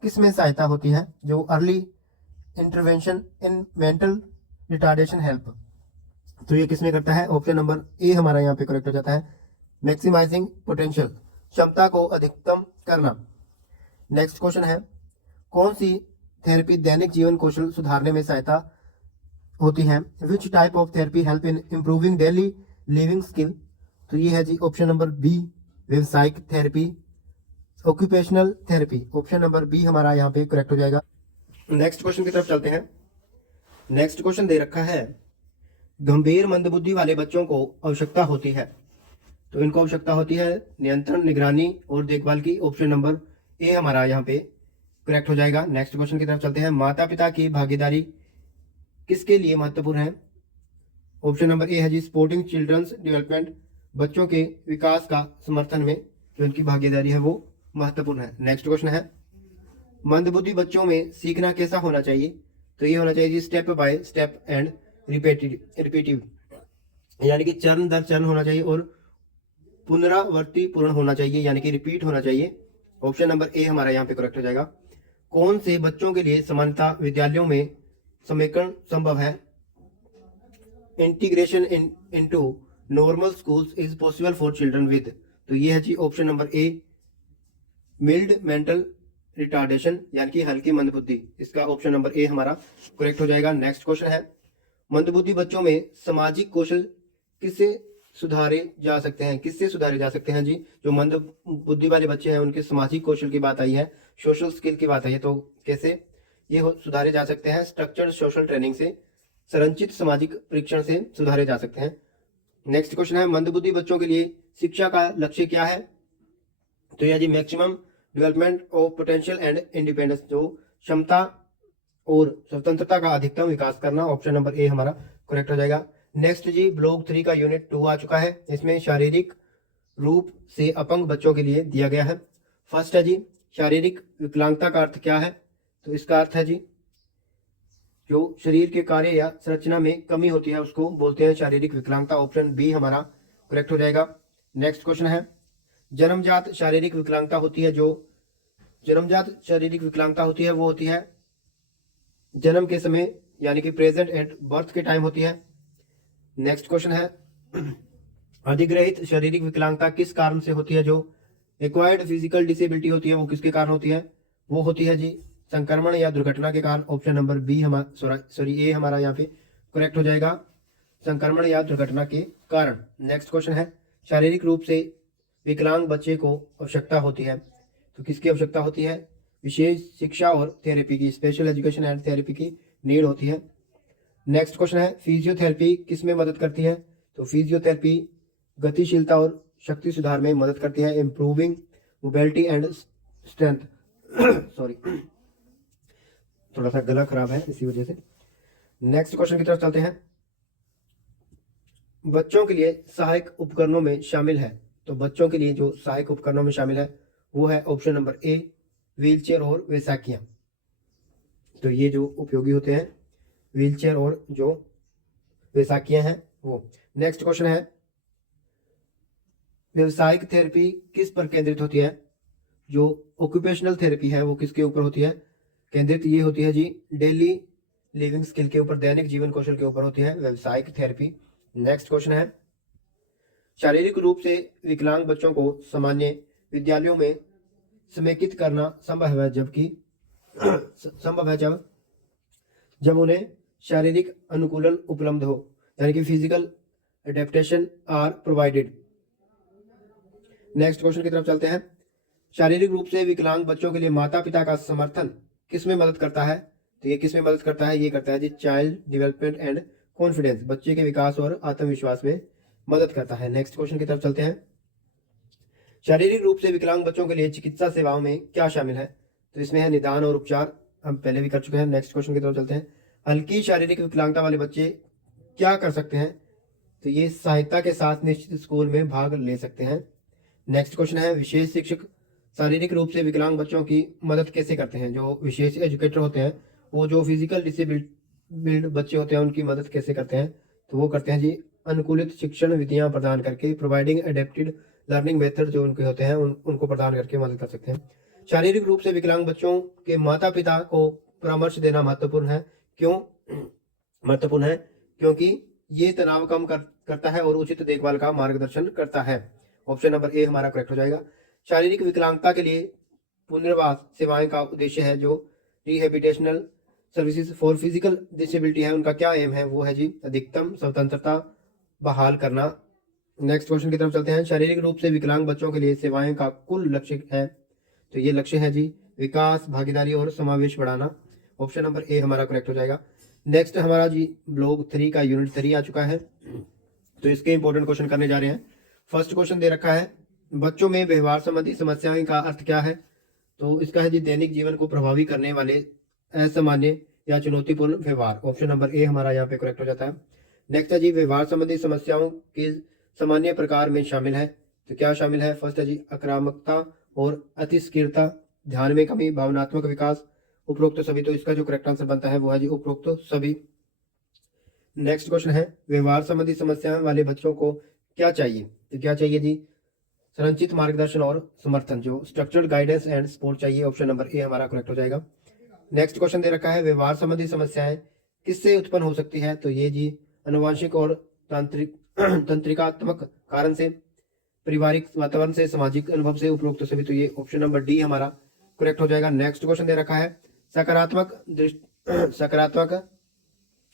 किस में सहायता होती है? जो early intervention in mental retardation help, तो ये किस में करता है? ऑप्शन नंबर ए हमारा यहाँ पे करेक्ट हो जाता है। मैक्सिमाइजिंग पोटेंशियल, क्षमता को अधिकतम करना। नेक्स्ट क्वेश्चन है कौन सी थेरेपी दैनिक जीवन कौशल सुधारने में सहायता होती हैं? Which type of therapy help in improving daily living skill? तो ये है जी ऑप्शन नंबर बी, व्यवसायिक therapy, occupational therapy. Option number B हमारा यहाँ पे करेक्ट हो जाएगा। नेक्स्ट क्वेश्चन की तरफ चलते हैं। नेक्स्ट क्वेश्चन दे रखा है, गंभीर मंदबुद्धि वाले बच्चों को आवश्यकता होती है, तो इनको आवश्यकता होती है नियंत्रण, निगरानी और देखभाल की। ऑप्शन नंबर ए हमारा यहाँ पे करेक्ट हो जाएगा। नेक्स्ट क्वेश्चन की तरफ चलते हैं, माता पिता की भागीदारी किसके लिए महत्वपूर्ण है? ऑप्शन नंबर ए है जी सपोर्टिंग चिल्ड्रंस डेवलपमेंट, बच्चों के विकास का समर्थन में जो उनकी भागीदारी है वो महत्वपूर्ण है। नेक्स्ट क्वेश्चन है, मंदबुद्धि बच्चों में सीखना कैसा होना चाहिए? तो ये होना चाहिए जी step by step and repetitive, यानी कि चरण दर चरण होना चाहिए और पुनरावर्ती पूर्ण होना चाहिए, यानी कि रिपीट होना चाहिए। ऑप्शन नंबर ए हमारा यहाँ पे करेक्ट हो जाएगा। कौन से बच्चों के लिए समानता विद्यालयों में समेकन संभव है? Integration into normal schools is possible for children with, तो ये है जी option number A mild mental retardation, यानी कि हल्की मंदबुद्धि। इसका ऑप्शन नंबर ए हमारा करेक्ट हो जाएगा। नेक्स्ट क्वेश्चन है, मंदबुद्धि बच्चों में सामाजिक कौशल किससे सुधारे जा सकते हैं? किससे सुधारे जा सकते हैं जी? जो मंद बुद्धि वाले बच्चे हैं उनके सामाजिक कौशल की बात आई है, सोशल स्किल की बात आई है, तो कैसे ये सुधारे जा सकते हैं? स्ट्रक्चर्ड सोशल ट्रेनिंग से, संरचित सामाजिक परीक्षण से सुधारे जा सकते हैं। नेक्स्ट क्वेश्चन है, मंदबुद्धि बच्चों के लिए शिक्षा का लक्ष्य क्या है? तो यह जी maximum development of potential and independence, जो क्षमता और स्वतंत्रता का अधिकतम विकास करना। ऑप्शन नंबर ए हमारा करेक्ट हो जाएगा। नेक्स्ट जी ब्लॉक 3 का यूनिट 2 आ चुका है। इसमें शारीरिक रूप से अपंग बच्चों के लिए दिया गया है। फर्स्ट है जी शारीरिक विकलांगता का अर्थ क्या है? तो इसका अर्थ है जी जो शरीर के कार्य या संरचना में कमी होती है उसको बोलते हैं शारीरिक विकलांगता। ऑप्शन बी हमारा करेक्ट हो जाएगा। नेक्स्ट क्वेश्चन है, जन्मजात शारीरिक विकलांगता होती है, जो जन्मजात शारीरिक विकलांगता होती है वो होती है जन्म के समय, यानी कि प्रेजेंट एट बर्थ के टाइम होती है। नेक्स्ट क्वेश्चन है, अधिग्रहित शारीरिक विकलांगता किस कारण से होती है? जो एक्वायर्ड फिजिकल डिसेबिलिटी होती है वो किसके कारण होती है? वो होती है जी संक्रमण या दुर्घटना के कारण। ऑप्शन नंबर बी हमारा ए हमारा यहाँ पे करेक्ट हो जाएगा, संक्रमण या दुर्घटना के कारण। नेक्स्ट क्वेश्चन है, शारीरिक रूप से विकलांग बच्चे को आवश्यकता होती है, तो किसकी आवश्यकता होती है? विशेष शिक्षा और थेरेपी की, स्पेशल एजुकेशन एंड थेरेपी की नीड होती है। नेक्स्ट क्वेश्चन है, फिजियोथेरेपी किस में मदद करती है? तो फिजियोथेरेपी गतिशीलता और शक्ति सुधार में मदद करती है, improving mobility and strength sorry थोड़ा सा गला खराब है इसी वजह से। नेक्स्ट क्वेश्चन की तरफ चलते हैं, बच्चों के लिए सहायक उपकरणों में शामिल है, तो बच्चों के लिए जो सहायक उपकरणों में शामिल है वो है ऑप्शन नंबर ए व्हीलचेयर और वैसाखियां। तो ये जो उपयोगी होते हैं व्हीलचेयर और जो वैसाखियां हैं वो। नेक्स्ट क्वेश्चन है, व्यवसायिक थेरेपी किस पर केंद्रित होती है? जो ऑक्यूपेशनल थेरेपी है वो किसके ऊपर होती है केंद्रित? ये होती है जी डेली लिविंग स्किल के ऊपर, दैनिक जीवन कौशल के ऊपर होती है व्यवसायिक थेरेपी। नेक्स्ट क्वेश्चन है, शारीरिक रूप से विकलांग बच्चों को सामान्य विद्यालयों में समेकित करना संभव है जब उन्हें शारीरिक अनुकूलन उपलब्ध हो, यानी कि physical adaptation are provided. Next question की तरफ चलते हैं, शारीरिक रूप से विकलांग बच्चों के लिए माता पिता का समर्थन किस में मदद करता है? तो ये किस में मदद करता है? ये करता है जी चाइल्ड डेवलपमेंट एंड कॉन्फिडेंस, बच्चे के विकास और आत्मविश्वास में मदद करता है। नेक्स्ट क्वेश्चन की तरफ चलते हैं, शारीरिक रूप से विकलांग बच्चों के लिए चिकित्सा सेवाओं में क्या शामिल है? तो इसमें है निदान और उपचार, हम पहले भी कर चुके हैं। नेक्स्ट क्वेश्चन की तरफ चलते हैं, हल्की शारीरिक विकलांगता वाले बच्चे क्या कर सकते हैं? तो ये सहायता के साथ निश्चित स्कूल में भाग ले सकते हैं। नेक्स्ट क्वेश्चन है, विशेष शिक्षक शारीरिक रूप से विकलांग बच्चों की मदद कैसे करते हैं? जो विशेष एजुकेटर होते हैं वो जो फिजिकल डिसेबिल्ड बच्चे होते हैं उनकी मदद कैसे करते हैं? तो वो करते हैं जी अनुकूलित शिक्षण विधियां प्रदान करके, प्रोवाइडिंग एडेप्टेड लर्निंग मेथड जो उनके होते हैं उनको प्रदान करके मदद कर सकते हैं। शारीरिक रूप से विकलांग बच्चों के माता पिता को परामर्श देना महत्वपूर्ण है। क्यों महत्वपूर्ण है? क्योंकि ये तनाव कम करता है और उचित देखभाल का मार्गदर्शन करता है। ऑप्शन नंबर ए हमारा करेक्ट हो जाएगा। शारीरिक विकलांगता के लिए पुनर्वास सेवाएं का उद्देश्य है जो रिहेबिलिटेशनल सर्विसेज फॉर फिजिकल डिसेबिलिटी है, उनका क्या एम है, वो है जी अधिकतम स्वतंत्रता बहाल करना। नेक्स्ट क्वेश्चन की तरफ चलते हैं। शारीरिक रूप से विकलांग बच्चों के लिए सेवाएं का कुल लक्ष्य है, तो ये लक्ष्य है जी विकास, भागीदारी और समावेश बढ़ाना। ऑप्शन नंबर ए हमारा करेक्ट हो जाएगा। नेक्स्ट हमारा जी ब्लॉक 3 का यूनिट 3 आ चुका है, तो इसके इंपॉर्टेंट क्वेश्चन करने जा रहे हैं। फर्स्ट क्वेश्चन दे रखा है, बच्चों में व्यवहार संबंधी समस्याएं का अर्थ क्या है, तो इसका है जी दैनिक जीवन को प्रभावी करने वाले असामान्य या चुनौतीपूर्ण व्यवहार। ऑप्शन नंबर ए हमारा यहाँ पे करेक्ट हो जाता है। नेक्स्ट है जी व्यवहार संबंधी समस्याओं के सामान्य प्रकार में शामिल है, तो क्या शामिल है, फर्स्ट है जी आक्रामकता और अतिस्थिरता, ध्यान में कमी, भावनात्मक विकास, उपरोक्त सभी। तो इसका जो करेक्ट आंसर बनता है वो है जी उपरोक्त सभी। नेक्स्ट क्वेश्चन है, व्यवहार संबंधी समस्याएं वाले बच्चों को क्या चाहिए, तो क्या चाहिए जी संरचित मार्गदर्शन और समर्थन, जो स्ट्रक्चर्ड गाइडेंस एंड सपोर्ट चाहिए। ऑप्शन नंबर ए हमारा करेक्ट हो जाएगा। नेक्स्ट क्वेश्चन दे रखा है, व्यवहार संबंधी समस्याएं किससे उत्पन्न हो सकती है, तो ये जी अनुवांशिक और तंत्रिकात्मक कारण से, पारिवारिक वातावरण से, सामाजिक अनुभव से, उपरोक्त सभी। तो ये ऑप्शन नंबर डी हमारा करेक्ट हो जाएगा। नेक्स्ट क्वेश्चन दे रखा है, सकारात्मक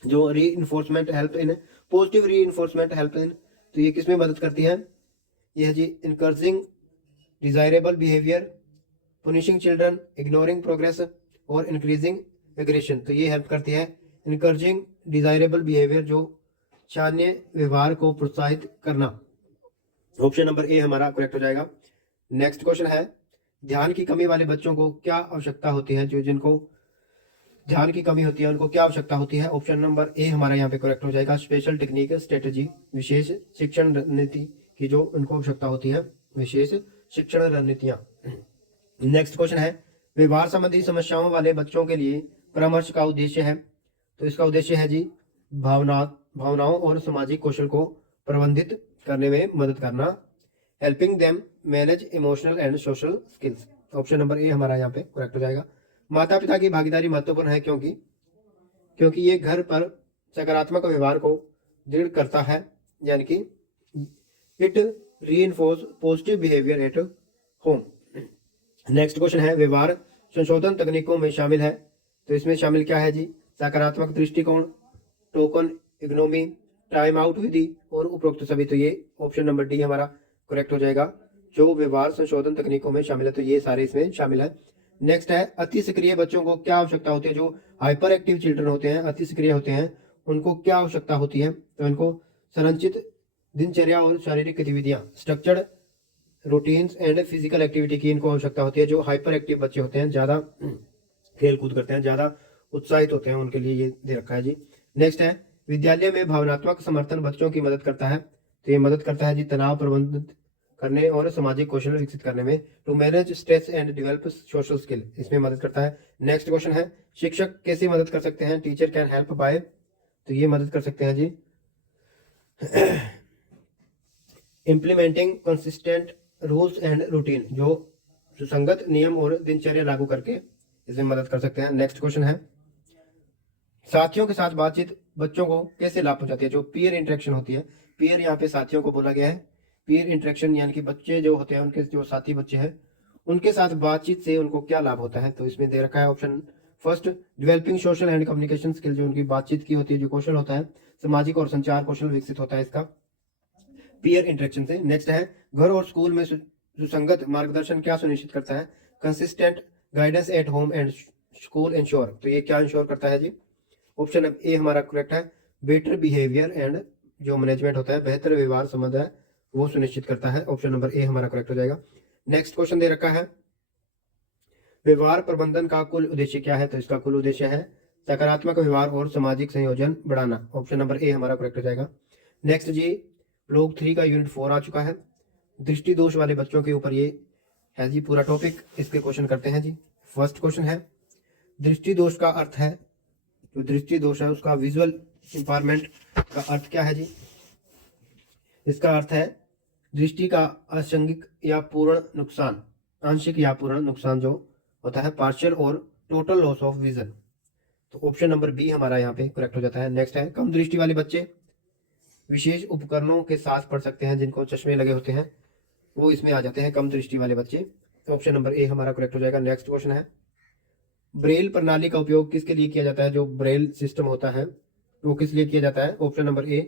जो reinforcement help in positive reinforcement help in, तो ये किसमें मदद करती है, यह जी encouraging desirable behaviour, punishing children, ignoring progress और इंक्रीजिंग एग्रेशन। तो ये हेल्प करती है इनकरेजिंग डिजायरेबल बिहेवियर, जो चाहनीय व्यवहार को प्रोत्साहित करना। ऑप्शन नंबर ए हमारा करेक्ट हो जाएगा। नेक्स्ट क्वेश्चन है, ध्यान की कमी वाले बच्चों को क्या आवश्यकता होती है, जो जिनको ध्यान की कमी होती है उनको क्या आवश्यकता होती है। ऑप्शन नंबर ए हमारा यहाँ पे करेक्ट हो जाएगा। स्पेशल टेक्निक स्ट्रेटेजी, विशेष शिक्षण रणनीति की जो उनको आवश्यकता होती है, विशेष शिक्षण रणनीतियां। नेक्स्ट क्वेश्चन है, व्यवहार संबंधी समस्याओं वाले बच्चों के लिए परामर्श का उद्देश्य है, तो इसका उद्देश्य है जी भावनाओं और सामाजिक कौशल को प्रबंधित करने में मदद करना, helping them manage emotional and social skills. Option number A हमारा यहाँ पे करेक्ट हो जाएगा। माता पिता की भागीदारी महत्वपूर्ण है, क्योंकि ये घर पर सकारात्मक व्यवहार को दृढ़ करता है, यानी कि it reinforce positive behaviour at home. Next question है, व्यवहार संशोधन तकनीकों में शामिल है, तो इसमें शामिल क्या है जी सकारात्मक दृष्टिकोण, टोकन इग्नोमी, टाइम आउट विधि और उपरोक्त सभी। तो ये ऑप्शन नंबर डी हमारा करेक्ट हो जाएगा। जो व्यवहार संशोधन तकनीकों में शामिल है, तो ये सारे इसमें शामिल है। नेक्स्ट है, अति सक्रिय बच्चों को क्या आवश्यकता होती है, जो हाइपर एक्टिव चिल्ड्रन होते हैं, अति सक्रिय होते हैं, उनको क्या आवश्यकता होती है, तो इनको संरचित दिनचर्या और शारीरिक गतिविधियां, structured routines and physical activity की इनको आवश्यकता होती है। जो हाइपर एक्टिव बच्चे होते हैं, ज्यादा खेल कूद करते हैं, ज्यादा उत्साहित होते हैं, उनके लिए ये दे रखा है जी। नेक्स्ट है, विद्यालय में भावनात्मक समर्थन बच्चों की मदद करता है, तो ये मदद करता है जी तनाव प्रबंधित करने और सामाजिक कौशल विकसित करने में, to manage stress and develop social skill, इसमें मदद करता है। नेक्स्ट क्वेश्चन है, शिक्षक कैसे मदद कर सकते हैं, टीचर कैन हेल्प बाय, तो ये मदद कर सकते हैं जी implementing consistent rules and routine, जो सुसंगत नियम और दिनचर्या लागू करके इसमें मदद कर सकते हैं। नेक्स्ट क्वेश्चन है, साथियों के साथ बातचीत बच्चों को कैसे लाभ पहुंचाती है, जो पीयर इंटरेक्शन होती है, पीयर यहाँ पे साथियों को बोला गया है, पीयर इंटरेक्शन यानी कि बच्चे जो होते हैं, उनके जो साथी बच्चे हैं, उनके साथ बातचीत से उनको क्या लाभ होता है, तो इसमें दे रखा है option first, developing social and communication skill, जो उनकी बातचीत की होती है, जो कौशल होता है, सामाजिक और संचार कौशल विकसित होता है इसका पीयर इंटरेक्शन से। नेक्स्ट है, घर और स्कूल में सुसंगत मार्गदर्शन क्या सुनिश्चित करता है, consistent guidance at home and school ensure, तो ये क्या इंश्योर करता है जी, ऑप्शन ए हमारा करेक्ट है। बेटर बिहेवियर एंड जो मैनेजमेंट होता है, बेहतर व्यवहार संबंध है, वो सुनिश्चित करता है। ऑप्शन नंबर ए हमारा करेक्ट हो जाएगा। नेक्स्ट क्वेश्चन दे रखा है, व्यवहार प्रबंधन का कुल उद्देश्य क्या है, तो इसका कुल उद्देश्य है सकारात्मक व्यवहार और सामाजिक संयोजन बढ़ाना। ऑप्शन नंबर ए हमारा करेक्ट हो जाएगा। नेक्स्ट जी ब्लॉक 3 का यूनिट 4 आ चुका है, दृष्टि दोष वाले बच्चों के ऊपर ये है जी पूरा टॉपिक। इसके क्वेश्चन करते हैं जी। फर्स्ट क्वेश्चन है, दृष्टि दोष का अर्थ है, जो दृष्टि दोष है उसका विजुअल इंपायरमेंट का अर्थ क्या है जी, इसका अर्थ है दृष्टि का आंशिक या पूर्ण नुकसान, आंशिक या पूर्ण नुकसान जो होता है, पार्शियल और टोटल लॉस ऑफ विजन, तो ऑप्शन नंबर बी हमारा यहाँ पे करेक्ट हो जाता है। नेक्स्ट है, कम दृष्टि वाले बच्चे विशेष उपकरणों के साथ पढ़ सकते हैं, जिनको चश्मे लगे होते हैं वो इसमें आ जाते हैं, कम दृष्टि वाले बच्चे, ऑप्शन नंबर ए हमारा करेक्ट हो जाएगा। नेक्स्ट क्वेश्चन है, ब्रेल प्रणाली का उपयोग किसके लिए किया जाता है? जो ब्रेल सिस्टम होता है वो किस लिए किया जाता है? ऑप्शन नंबर ए,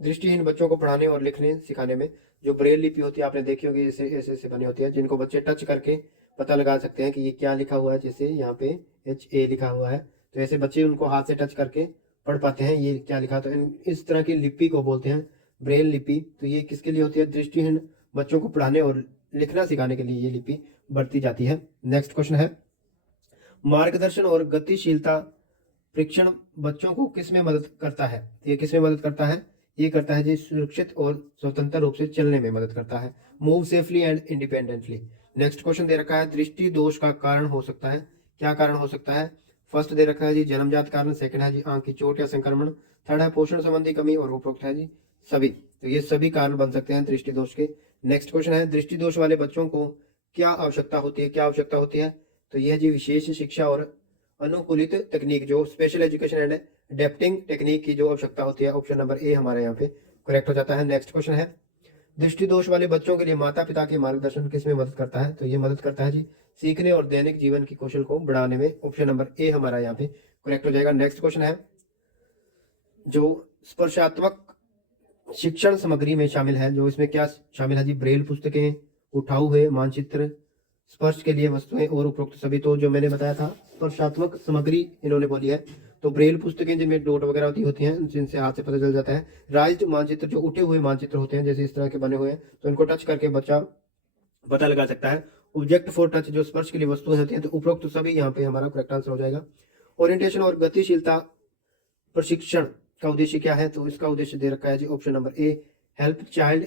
दृष्टिहीन बच्चों को पढ़ाने और लिखने सिखाने में। जो ब्रेल लिपि होती है आपने देखी होगी, ऐसे ऐसे ऐसे बनी होती है, जिनको बच्चे टच करके पता लगा सकते हैं कि ये क्या लिखा हुआ है। जैसे यहाँ पे HA लिखा हुआ है, तो ऐसे बच्चे उनको हाथ से टच करके पढ़ पाते हैं ये क्या लिखा। तो इस तरह की लिपि को बोलते हैं ब्रेल लिपि। तो ये किसके लिए होती है? दृष्टिहीन बच्चों को पढ़ाने और लिखना सिखाने के लिए ये लिपि बरती जाती है। नेक्स्ट क्वेश्चन है, मार्गदर्शन और गतिशीलता परीक्षण बच्चों को किस में मदद करता है? ये किस में मदद करता है? ये करता है जी सुरक्षित और स्वतंत्र रूप से चलने में मदद करता है। Move safely and independently. Next question दे रखा है, दृष्टि दोष का कारण हो सकता है। क्या कारण हो सकता है? फर्स्ट दे रखा है जी जन्मजात कारण, सेकंड है जी आंख की चोट या संक्रमण, थर्ड है पोषण संबंधी कमी, और उपरोक्त है जी सभी। तो ये सभी कारण बन सकते हैं दृष्टि दोष के। नेक्स्ट क्वेश्चन है, दृष्टि दोष वाले बच्चों को क्या आवश्यकता होती है? क्या आवश्यकता होती है? तो यह जी विशेष शिक्षा और अनुकूलित तकनीक, जो special education and adapting technique की जो आवश्यकता होती है। ऑप्शन नंबर ए हमारे यहाँ पे करेक्ट हो जाता है। नेक्स्ट क्वेश्चन है, दृष्टि दोष वाले बच्चों के लिए माता पिता के मार्गदर्शन किस में मदद करता है? तो ये मदद करता है जी सीखने और दैनिक जीवन की कौशल को बढ़ाने में। ऑप्शन नंबर ए हमारा यहाँ पे करेक्ट हो जाएगा। नेक्स्ट क्वेश्चन है, जो स्पर्शात्मक शिक्षण सामग्री में शामिल है, जो इसमें क्या शामिल है जी? ब्रेल पुस्तकें, उठाऊ हुए मानचित्र, स्पर्श के लिए वस्तुएं और उपरोक्त सभी। तो जो मैंने बताया था स्पर्शात्मक सामग्री इन्होंने बोली है, तो ब्रेल पुस्तकें जिनमें डॉट वगैरह होती हैं, जिनसे हाथ से पता चल जाता है। राइज्ड मानचित्र, जो उठे हुए मानचित्र होते हैं, जैसे इस तरह के बने हुए हैं, तो इनको टच करके बच्चा पता लगा सकता है। ऑब्जेक्ट फॉर टच, जो स्पर्श के लिए वस्तुएं होती हैं, तो उपरोक्त सभी यहाँ पे हमारा करेक्ट आंसर हो जाएगा। ओरिएंटेशन और गतिशीलता प्रशिक्षण का उद्देश्य क्या है? तो इसका उद्देश्य दे रखा है जी option number A, help child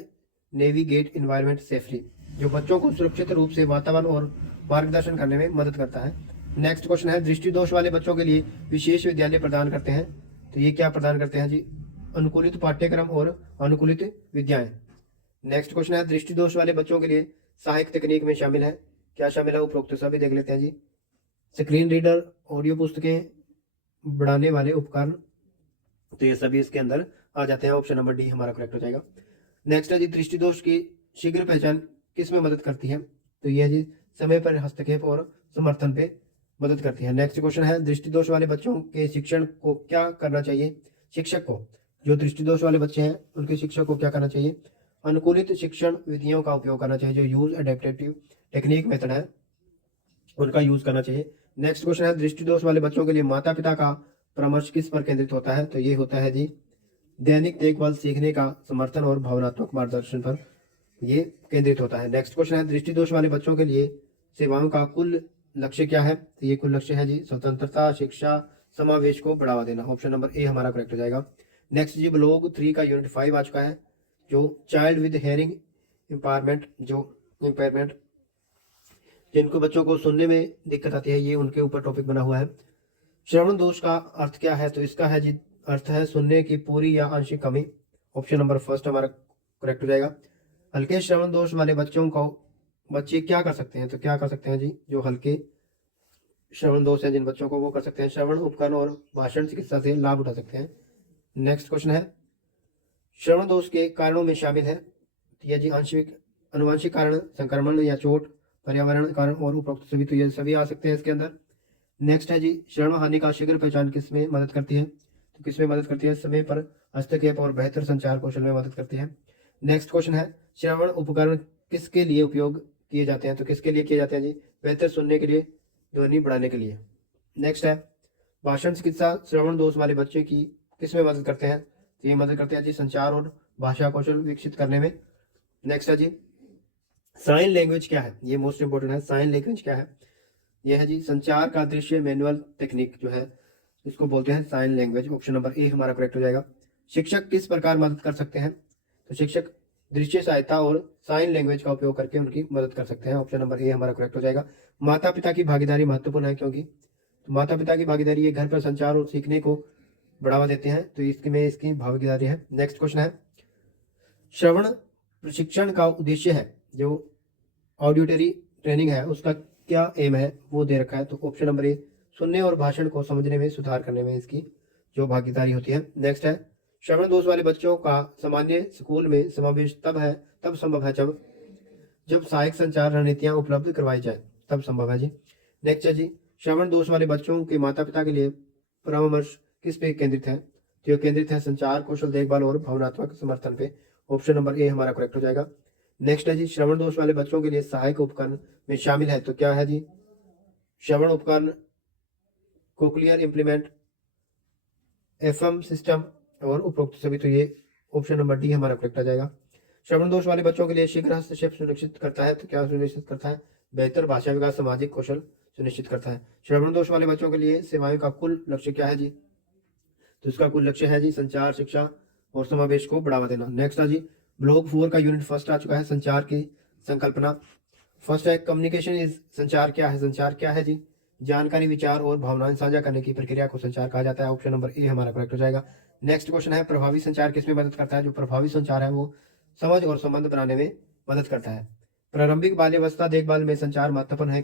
navigate environment safely, जो बच्चों को सुरक्षित रूप से वातावरण और मार्गदर्शन करने में मदद करता है। नेक्स्ट क्वेश्चन है, दृष्टि दोष वाले बच्चों के लिए विशेष विद्यालय प्रदान करते हैं। तो ये क्या प्रदान करते हैं जी? अनुकूलित पाठ्यक्रम और अनुकूलित विद्याएं। नेक्स्ट क्वेश्चन है, दृष्टि दोष वाले बच्चों के लिए सहायक तकनीक में शामिल है। क्या शामिल है? उपरोक्त सभी देख लेते हैं जी। स्क्रीन रीडर, ऑडियो पुस्तकें, बढ़ाने वाले उपकरण, तो ये सभी इसके अंदर आ जाते हैं। ऑप्शन नंबर डी हमारा करेक्ट हो जाएगा। नेक्स्ट है जी, दृष्टि दोष की शीघ्र पहचान किस में मदद करती है? तो यह जी समय पर हस्तक्षेप और समर्थन पे मदद करती है। नेक्स्ट क्वेश्चन है, दृष्टि दोष वाले बच्चों के शिक्षण को क्या करना चाहिए? शिक्षक को, जो दृष्टि दोष वाले बच्चे हैं उनके शिक्षक को क्या करना चाहिए? अनुकूलित शिक्षण विधियों का उपयोग करना चाहिए, जो यूज एडेप्टिव टेक्निक मेथड है उनका यूज करना चाहिए। नेक्स्ट क्वेश्चन है, दृष्टि दोष वाले बच्चों के लिए माता पिता का परामर्श किस पर केंद्रित होता है? तो ये होता है जी दैनिक देखभाल, सीखने का समर्थन और भावनात्मक मार्गदर्शन पर ये केंद्रित होता है। नेक्स्ट क्वेश्चन है, दृष्टि दोष वाले बच्चों के लिए सेवाओं का कुल लक्ष्य क्या है? तो ये कुल लक्ष्य है जी स्वतंत्रता, शिक्षा, समावेश को बढ़ावा देना। ऑप्शन नंबर ए हमारा करेक्ट हो जाएगा। नेक्स्ट जी ब्लॉग 3 का यूनिट 5 आ चुका है, जो चाइल्ड विद हेयरिंग इम्पायरमेंट, जो इम्पायरमेंट जिनको बच्चों को सुनने में दिक्कत आती है, ये उनके ऊपर टॉपिक बना हुआ है। श्रवण दोष का अर्थ क्या है? तो इसका है जी अर्थ है सुनने की पूरी या आंशिक कमी। ऑप्शन नंबर फर्स्ट हमारा करेक्ट हो जाएगा। हल्के श्रवण दोष वाले बच्चों को बच्चे क्या कर सकते हैं? तो क्या कर सकते हैं जी? जो हल्के श्रवण दोष है जिन बच्चों को, वो कर सकते हैं श्रवण उपकरण और भाषण चिकित्सा से लाभ उठा सकते हैं। नेक्स्ट क्वेश्चन है, श्रवण दोष के कारणों में शामिल है। यह जी आंशिक अनुवांशिक कारण, संक्रमण या चोट, पर्यावरण कारण और उपरोक्त सभी। तो ये सभी आ सकते हैं इसके अंदर। नेक्स्ट है जी श्रवण हानि का शीघ्र पहचान किस में मदद करती है? तो किस में मदद करती है? समय पर हस्तक्षेप और बेहतर संचार कौशल में मदद करती है। नेक्स्ट क्वेश्चन है, श्रवण उपकरण किसके लिए उपयोग किए जाते हैं? तो किसके लिए किए जाते हैं जी? बेहतर सुनने के लिए, ध्वनि बढ़ाने के लिए। नेक्स्ट है, भाषण चिकित्सा श्रवण दोष वाले बच्चे की किस में मदद करते हैं? तो ये मदद करते हैं जी संचार और भाषा कौशल विकसित करने में। नेक्स्ट है जी साइन लैंग्वेज क्या है? ये मोस्ट इंपोर्टेंट है। साइन लैंग्वेज क्या है? यह है जी संचार का दृश्य मैनुअल टेक्निक जो है, इसको बोलते हैं sign language. Option number A हमारा करेक्ट हो जाएगा। शिक्षक किस प्रकार मदद कर सकते हैं? तो शिक्षक दृश्य सहायता और साइन लैंग्वेज का उपयोग करके उनकी मदद कर सकते हैं। ऑप्शन नंबर ए हमारा करेक्ट हो जाएगा। माता पिता की भागीदारी महत्वपूर्ण है, क्योंकि तो माता पिता की भागीदारी ये घर पर संचार और सीखने को बढ़ावा देते हैं, तो इसकी भागीदारी है। नेक्स्ट क्वेश्चन है, श्रवण प्रशिक्षण का उद्देश्य है, जो ऑडिटरी ट्रेनिंग है उसका क्या एम है वो दे रखा है। तो ऑप्शन नंबर ए, सुनने और भाषण को समझने में सुधार करने में इसकी जो भागीदारी होती है। नेक्स्ट है, श्रवण दोष वाले बच्चों का सामान्य स्कूल में समावेश तब संभव है जब सहायक संचार रणनीतियां उपलब्ध करवाई जाए, तब संभव है जी। नेक्स्ट है जी श्रवण दोष वाले बच्चों के माता पिता के लिए परामर्श किस पे केंद्रित है? तो ये केंद्रित है संचार कौशल, देखभाल और भावनात्मक समर्थन पे। ऑप्शन नंबर ए हमारा करेक्ट हो जाएगा। नेक्स्ट है जी, श्रवण दोष वाले बच्चों के लिए सहायक उपकरण में शामिल है, तो क्या है जी? श्रवण उपकरण, कोक्लियर इम्प्लीमेंट, एफएम सिस्टम और उपरोक्त सभी। तो ये ऑप्शन नंबर डी हमारा करेक्ट आ जाएगा। श्रवण दोष वाले बच्चों के लिए शीघ्र हस्तक्षेप सुनिश्चित करता है, तो क्या सुनिश्चित करता है? बेहतर भाषा विकास, सामाजिक कौशल सुनिश्चित करता है। श्रवण दोष वाले बच्चों के लिए सेवाओं का कुल लक्ष्य क्या है जी? तो इसका कुल लक्ष्य है जी संचार, शिक्षा और समावेश को बढ़ावा देना। नेक्स्ट है जी, ब्लॉक 4 का यूनिट फर्स्ट आ चुका है, संचार की संकल्पना। फर्स्ट है कम्युनिकेशन इज, संचार क्या है? संचार क्या है जी? जानकारी, विचार और भावनाएं साझा करने की प्रक्रिया को संचार कहा जाता है। ऑप्शन नंबर ए हमारा करेक्ट हो जाएगा। नेक्स्ट क्वेश्चन है, प्रभावी संचार किसमें मदद करता है? जो प्रभावी संचार है वो समझ और संबंध बनाने में मदद करता है। प्रारंभिक बाल्यावस्था देखभाल में संचार महत्वपूर्ण है,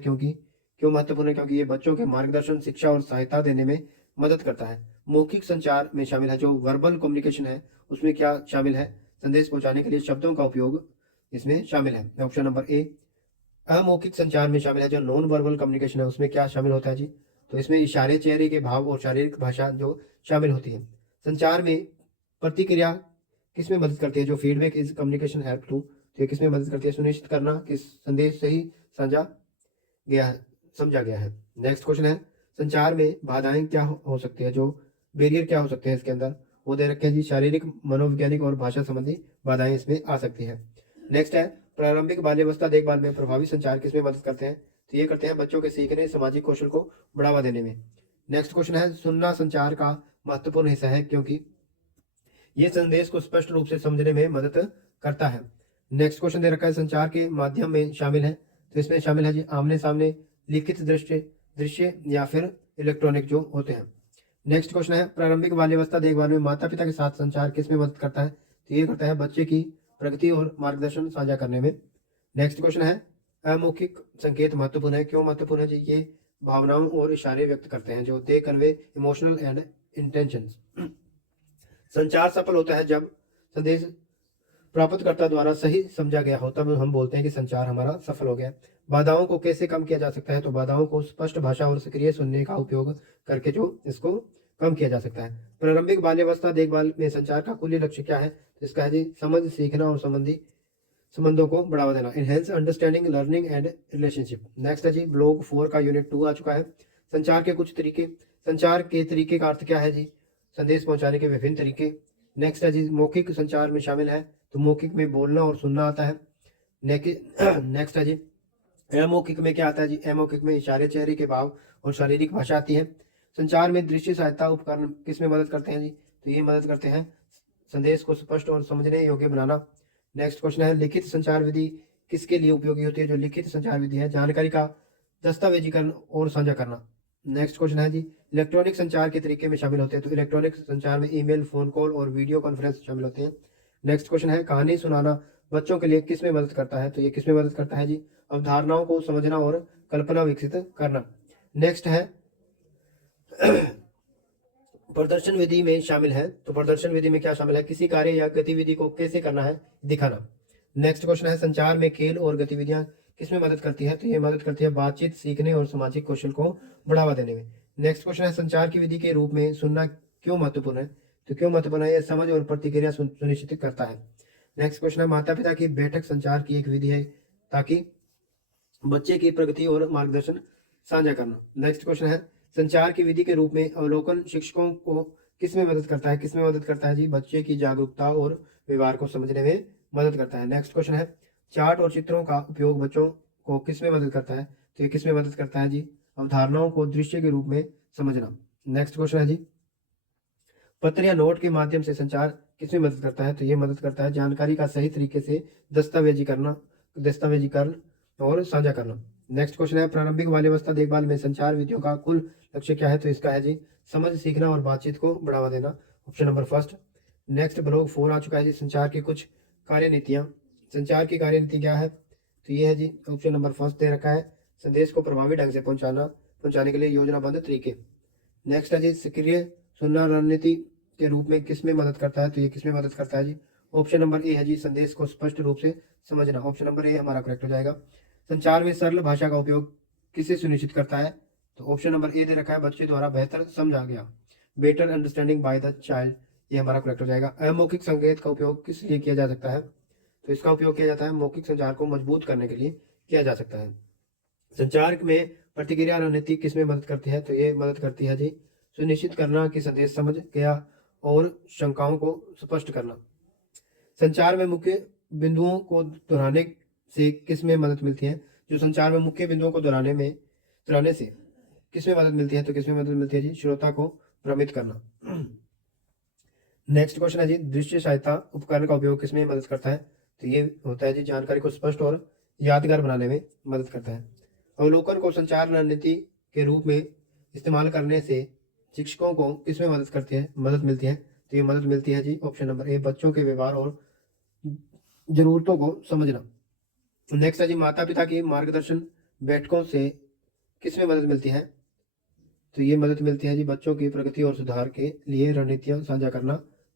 क्यों महत्वपूर्ण है? क्योंकि ये बच्चों के मार्गदर्शन, शिक्षा और सहायता देने में मदद करता है। मौखिक संचार में शामिल है, जो वर्बल कम्युनिकेशन है उसमें क्या शामिल है? संदेश पहुंचाने के लिए शब्दों का उपयोग इसमें शामिल है। ऑप्शन नंबर ए। अमौखिक संचार में शामिल है, जो नॉन वर्बल कम्युनिकेशन है उसमें क्या शामिल होता है जी? तो इसमें इशारे, चेहरे के भाव और शारीरिक भाषा जो शामिल होती है। संचार में प्रतिक्रिया किसमें मदद करती है? जो feedback is communication help to, तो ये किसमें मदद करती है? सुनिश्चित करना किस संदेश सही समझा गया है। नेक्स्ट क्वेश्चन है, संचार में बाधाएं क्या हो सकती है? जो बैरियर क्या हो सकते हैं इसके अंदर? वो दे रखे हैं जी, शारीरिक, मनोवैज्ञानिक और भाषा संबंधी बाधाएं इसमें आ सकती है। नेक्स्ट है, प्रारंभिक बाल्यावस्था देखभाल में प्रभावी संचार किसमें मदद करते हैं? तो ये करते हैं बच्चों के सीखने, सामाजिक कौशल को बढ़ावा देने में। नेक्स्ट क्वेश्चन है, सुनना संचार का महत्वपूर्ण हिस्सा है क्योंकि ये संदेश को स्पष्ट रूप से समझने में मदद करता है। नेक्स्ट क्वेश्चन दे रखा है, संचार के माध्यम में शामिल है, तो इसमें शामिल है जी आमने सामने, लिखित दृश्य या फिर इलेक्ट्रॉनिक जो होते हैं। नेक्स्ट क्वेश्चन है, प्रारंभिक बाल्यावस्था देखभाल में माता पिता के साथ संचार किसमें मदद करता है? तो ये करता है बच्चे की प्रगति और मार्गदर्शन साझा करने में। नेक्स्ट क्वेश्चन है, अमौखिक संकेत महत्वपूर्ण है, क्यों महत्वपूर्ण है जी? ये भावनाओं और इशारे व्यक्त करते हैं, जो दे कन्वे इमोशनल एंड इंटेंशंस। संचार सफल होता है जब संदेश प्राप्तकर्ता द्वारा सही समझा गया हो, तब हम बोलते हैं कि संचार हमारा सफल हो गया। बाधाओं को कैसे कम किया जा सकता है? तो बाधाओं को स्पष्ट भाषा और सक्रिय सुनने का उपयोग करके जो इसको कम किया जा सकता है। प्रारंभिक बाल्यावस्था देखभाल में संचार का कुल लक्ष्य क्या है? तो इसका है जी समझ, सीखना और संबंधों को बढ़ावा देना। Enhance understanding, learning and relationship. Next है जी, ब्लॉग 4 का यूनिट 2 आ चुका है, संचार के कुछ तरीके। संचार के तरीके का अर्थ क्या है जी? संदेश पहुंचाने के विभिन्न तरीके। नेक्स्ट है जी, मौखिक संचार में शामिल है, तो मौखिक में बोलना और सुनना आता है। नेक्स्ट है जी, अमौखिक में क्या आता है जी? अमौखिक में इशारे, चेहरे के भाव और शारीरिक भाषा आती है। संचार में दृश्य सहायता उपकरण किसमें मदद करते हैं जी? तो ये मदद करते हैं संदेश को स्पष्ट और समझने योग्य बनाना। नेक्स्ट क्वेश्चन है, लिखित संचार विधि किसके लिए उपयोगी होती है? जो लिखित संचार विधि है, जानकारी का दस्तावेजीकरण और साझा करना। नेक्स्ट क्वेश्चन है जी, इलेक्ट्रॉनिक संचार के तरीके में शामिल होते हैं, तो इलेक्ट्रॉनिक संचार में ईमेल, फोन कॉल और वीडियो कॉन्फ्रेंस शामिल होते हैं। नेक्स्ट क्वेश्चन है, कहानी सुनाना बच्चों के लिए किसमें मदद करता है? तो ये किसमें मदद करता है जी? अवधारणाओं को समझना और कल्पना विकसित करना। नेक्स्ट है, प्रदर्शन विधि में शामिल है, तो प्रदर्शन विधि में क्या शामिल है? किसी कार्य या गतिविधि को कैसे करना है दिखाना। नेक्स्ट क्वेश्चन है, संचार में खेल और गतिविधियां किसमें मदद करती है? तो ये मदद करती है बातचीत, सीखने और सामाजिक कौशल को बढ़ावा देने में। नेक्स्ट क्वेश्चन है, संचार की विधि के रूप में सुनना क्यों महत्वपूर्ण है? तो क्यों महत्वपूर्ण है? यह समझ और प्रतिक्रिया सुनिश्चित करता है। नेक्स्ट क्वेश्चन है, माता पिता की बैठक संचार की एक विधि है ताकि बच्चे की प्रगति और मार्गदर्शन साझा करना। नेक्स्ट क्वेश्चन है, संचार की विधि के रूप में अवलोकन शिक्षकों को किसमें मदद करता है? किसमें मदद करता है जी? बच्चे की जागरूकता और व्यवहार को समझने में मदद करता है। नेक्स्ट क्वेश्चन है, चार्ट और चित्रों का उपयोग बच्चों को किसमें मदद करता है? तो ये किसमें मदद करता है जी? अवधारणाओं को दृश्य के रूप में समझना। नेक्स्ट क्वेश्चन है जी, पत्र या नोट के माध्यम से संचार किसमें मदद करता है? तो ये मदद करता है जानकारी का सही तरीके से दस्तावेजीकरण और साझा करना। नेक्स्ट क्वेश्चन है, प्रारंभिक बाल्यावस्था देखभाल में संचार विधियों का कुल लक्ष्य क्या है? तो इसका है जी समझ, सीखना और बातचीत को बढ़ावा देना। Option number first. Next blog 4 आ चुका है जी, संचार की कुछ कार्यनीतियां। संचार की कार्यनीति क्या है? तो ये है जी ऑप्शन नंबर फर्स्ट दे रखा है, संदेश को प्रभावी ढंग से पहुंचाने के लिए योजनाबद्ध तरीके। नेक्स्ट है जी, सक्रिय सुनना रणनीति के रूप में किसमें मदद करता है? तो ये किसमें मदद करता है जी? ऑप्शन नंबर ए है जी, संदेश को स्पष्ट रूप से समझना। ऑप्शन नंबर ए हमारा करेक्ट हो जाएगा। संचार में सरल भाषा का उपयोग किसे सुनिश्चित करता है? तो ऑप्शन नंबर ए दे रखा है बच्चे द्वारा बेहतर समझा गया, better understanding by the child, ये हमारा करेक्ट हो जाएगा। अमौखिक संकेत का उपयोग किस लिए किया जा सकता है? तो इसका उपयोग किया जाता है मौखिक संचार को मजबूत करने के लिए किया जा सकता है। संचार में प्रतिक्रिया रणनीति किसमें मदद करती है? तो ये मदद करती है जी सुनिश्चित करना कि संदेश समझ गया और शंकाओं को स्पष्ट करना। संचार में मुख्य बिंदुओं को दोहराने से किसमें मदद मिलती है? जो संचार में मुख्य बिंदुओं को दोहराने से किसमें मदद मिलती है? तो किसमें मदद मिलती है जी? श्रोता को भ्रमित करना। नेक्स्ट क्वेश्चन है जी दृश्य सहायता उपकरण का उपयोग किसमें मदद करता है? तो ये होता है जी जानकारी को स्पष्ट और यादगार बनाने में मदद करता है। अवलोकन को संचार रणनीति के रूप में इस्तेमाल करने से शिक्षकों को किसमें मदद मिलती है? तो ये मदद मिलती है जी ऑप्शन नंबर ए बच्चों के व्यवहार और जरूरतों को समझना। नेक्स्ट है जी माता पिता की मार्गदर्शन बैठकों से किसमें मदद मिलती है? तो ये मदद मिलती है जी बच्चों की प्रगति और सुधार के लिए रणनीतियां साझा करना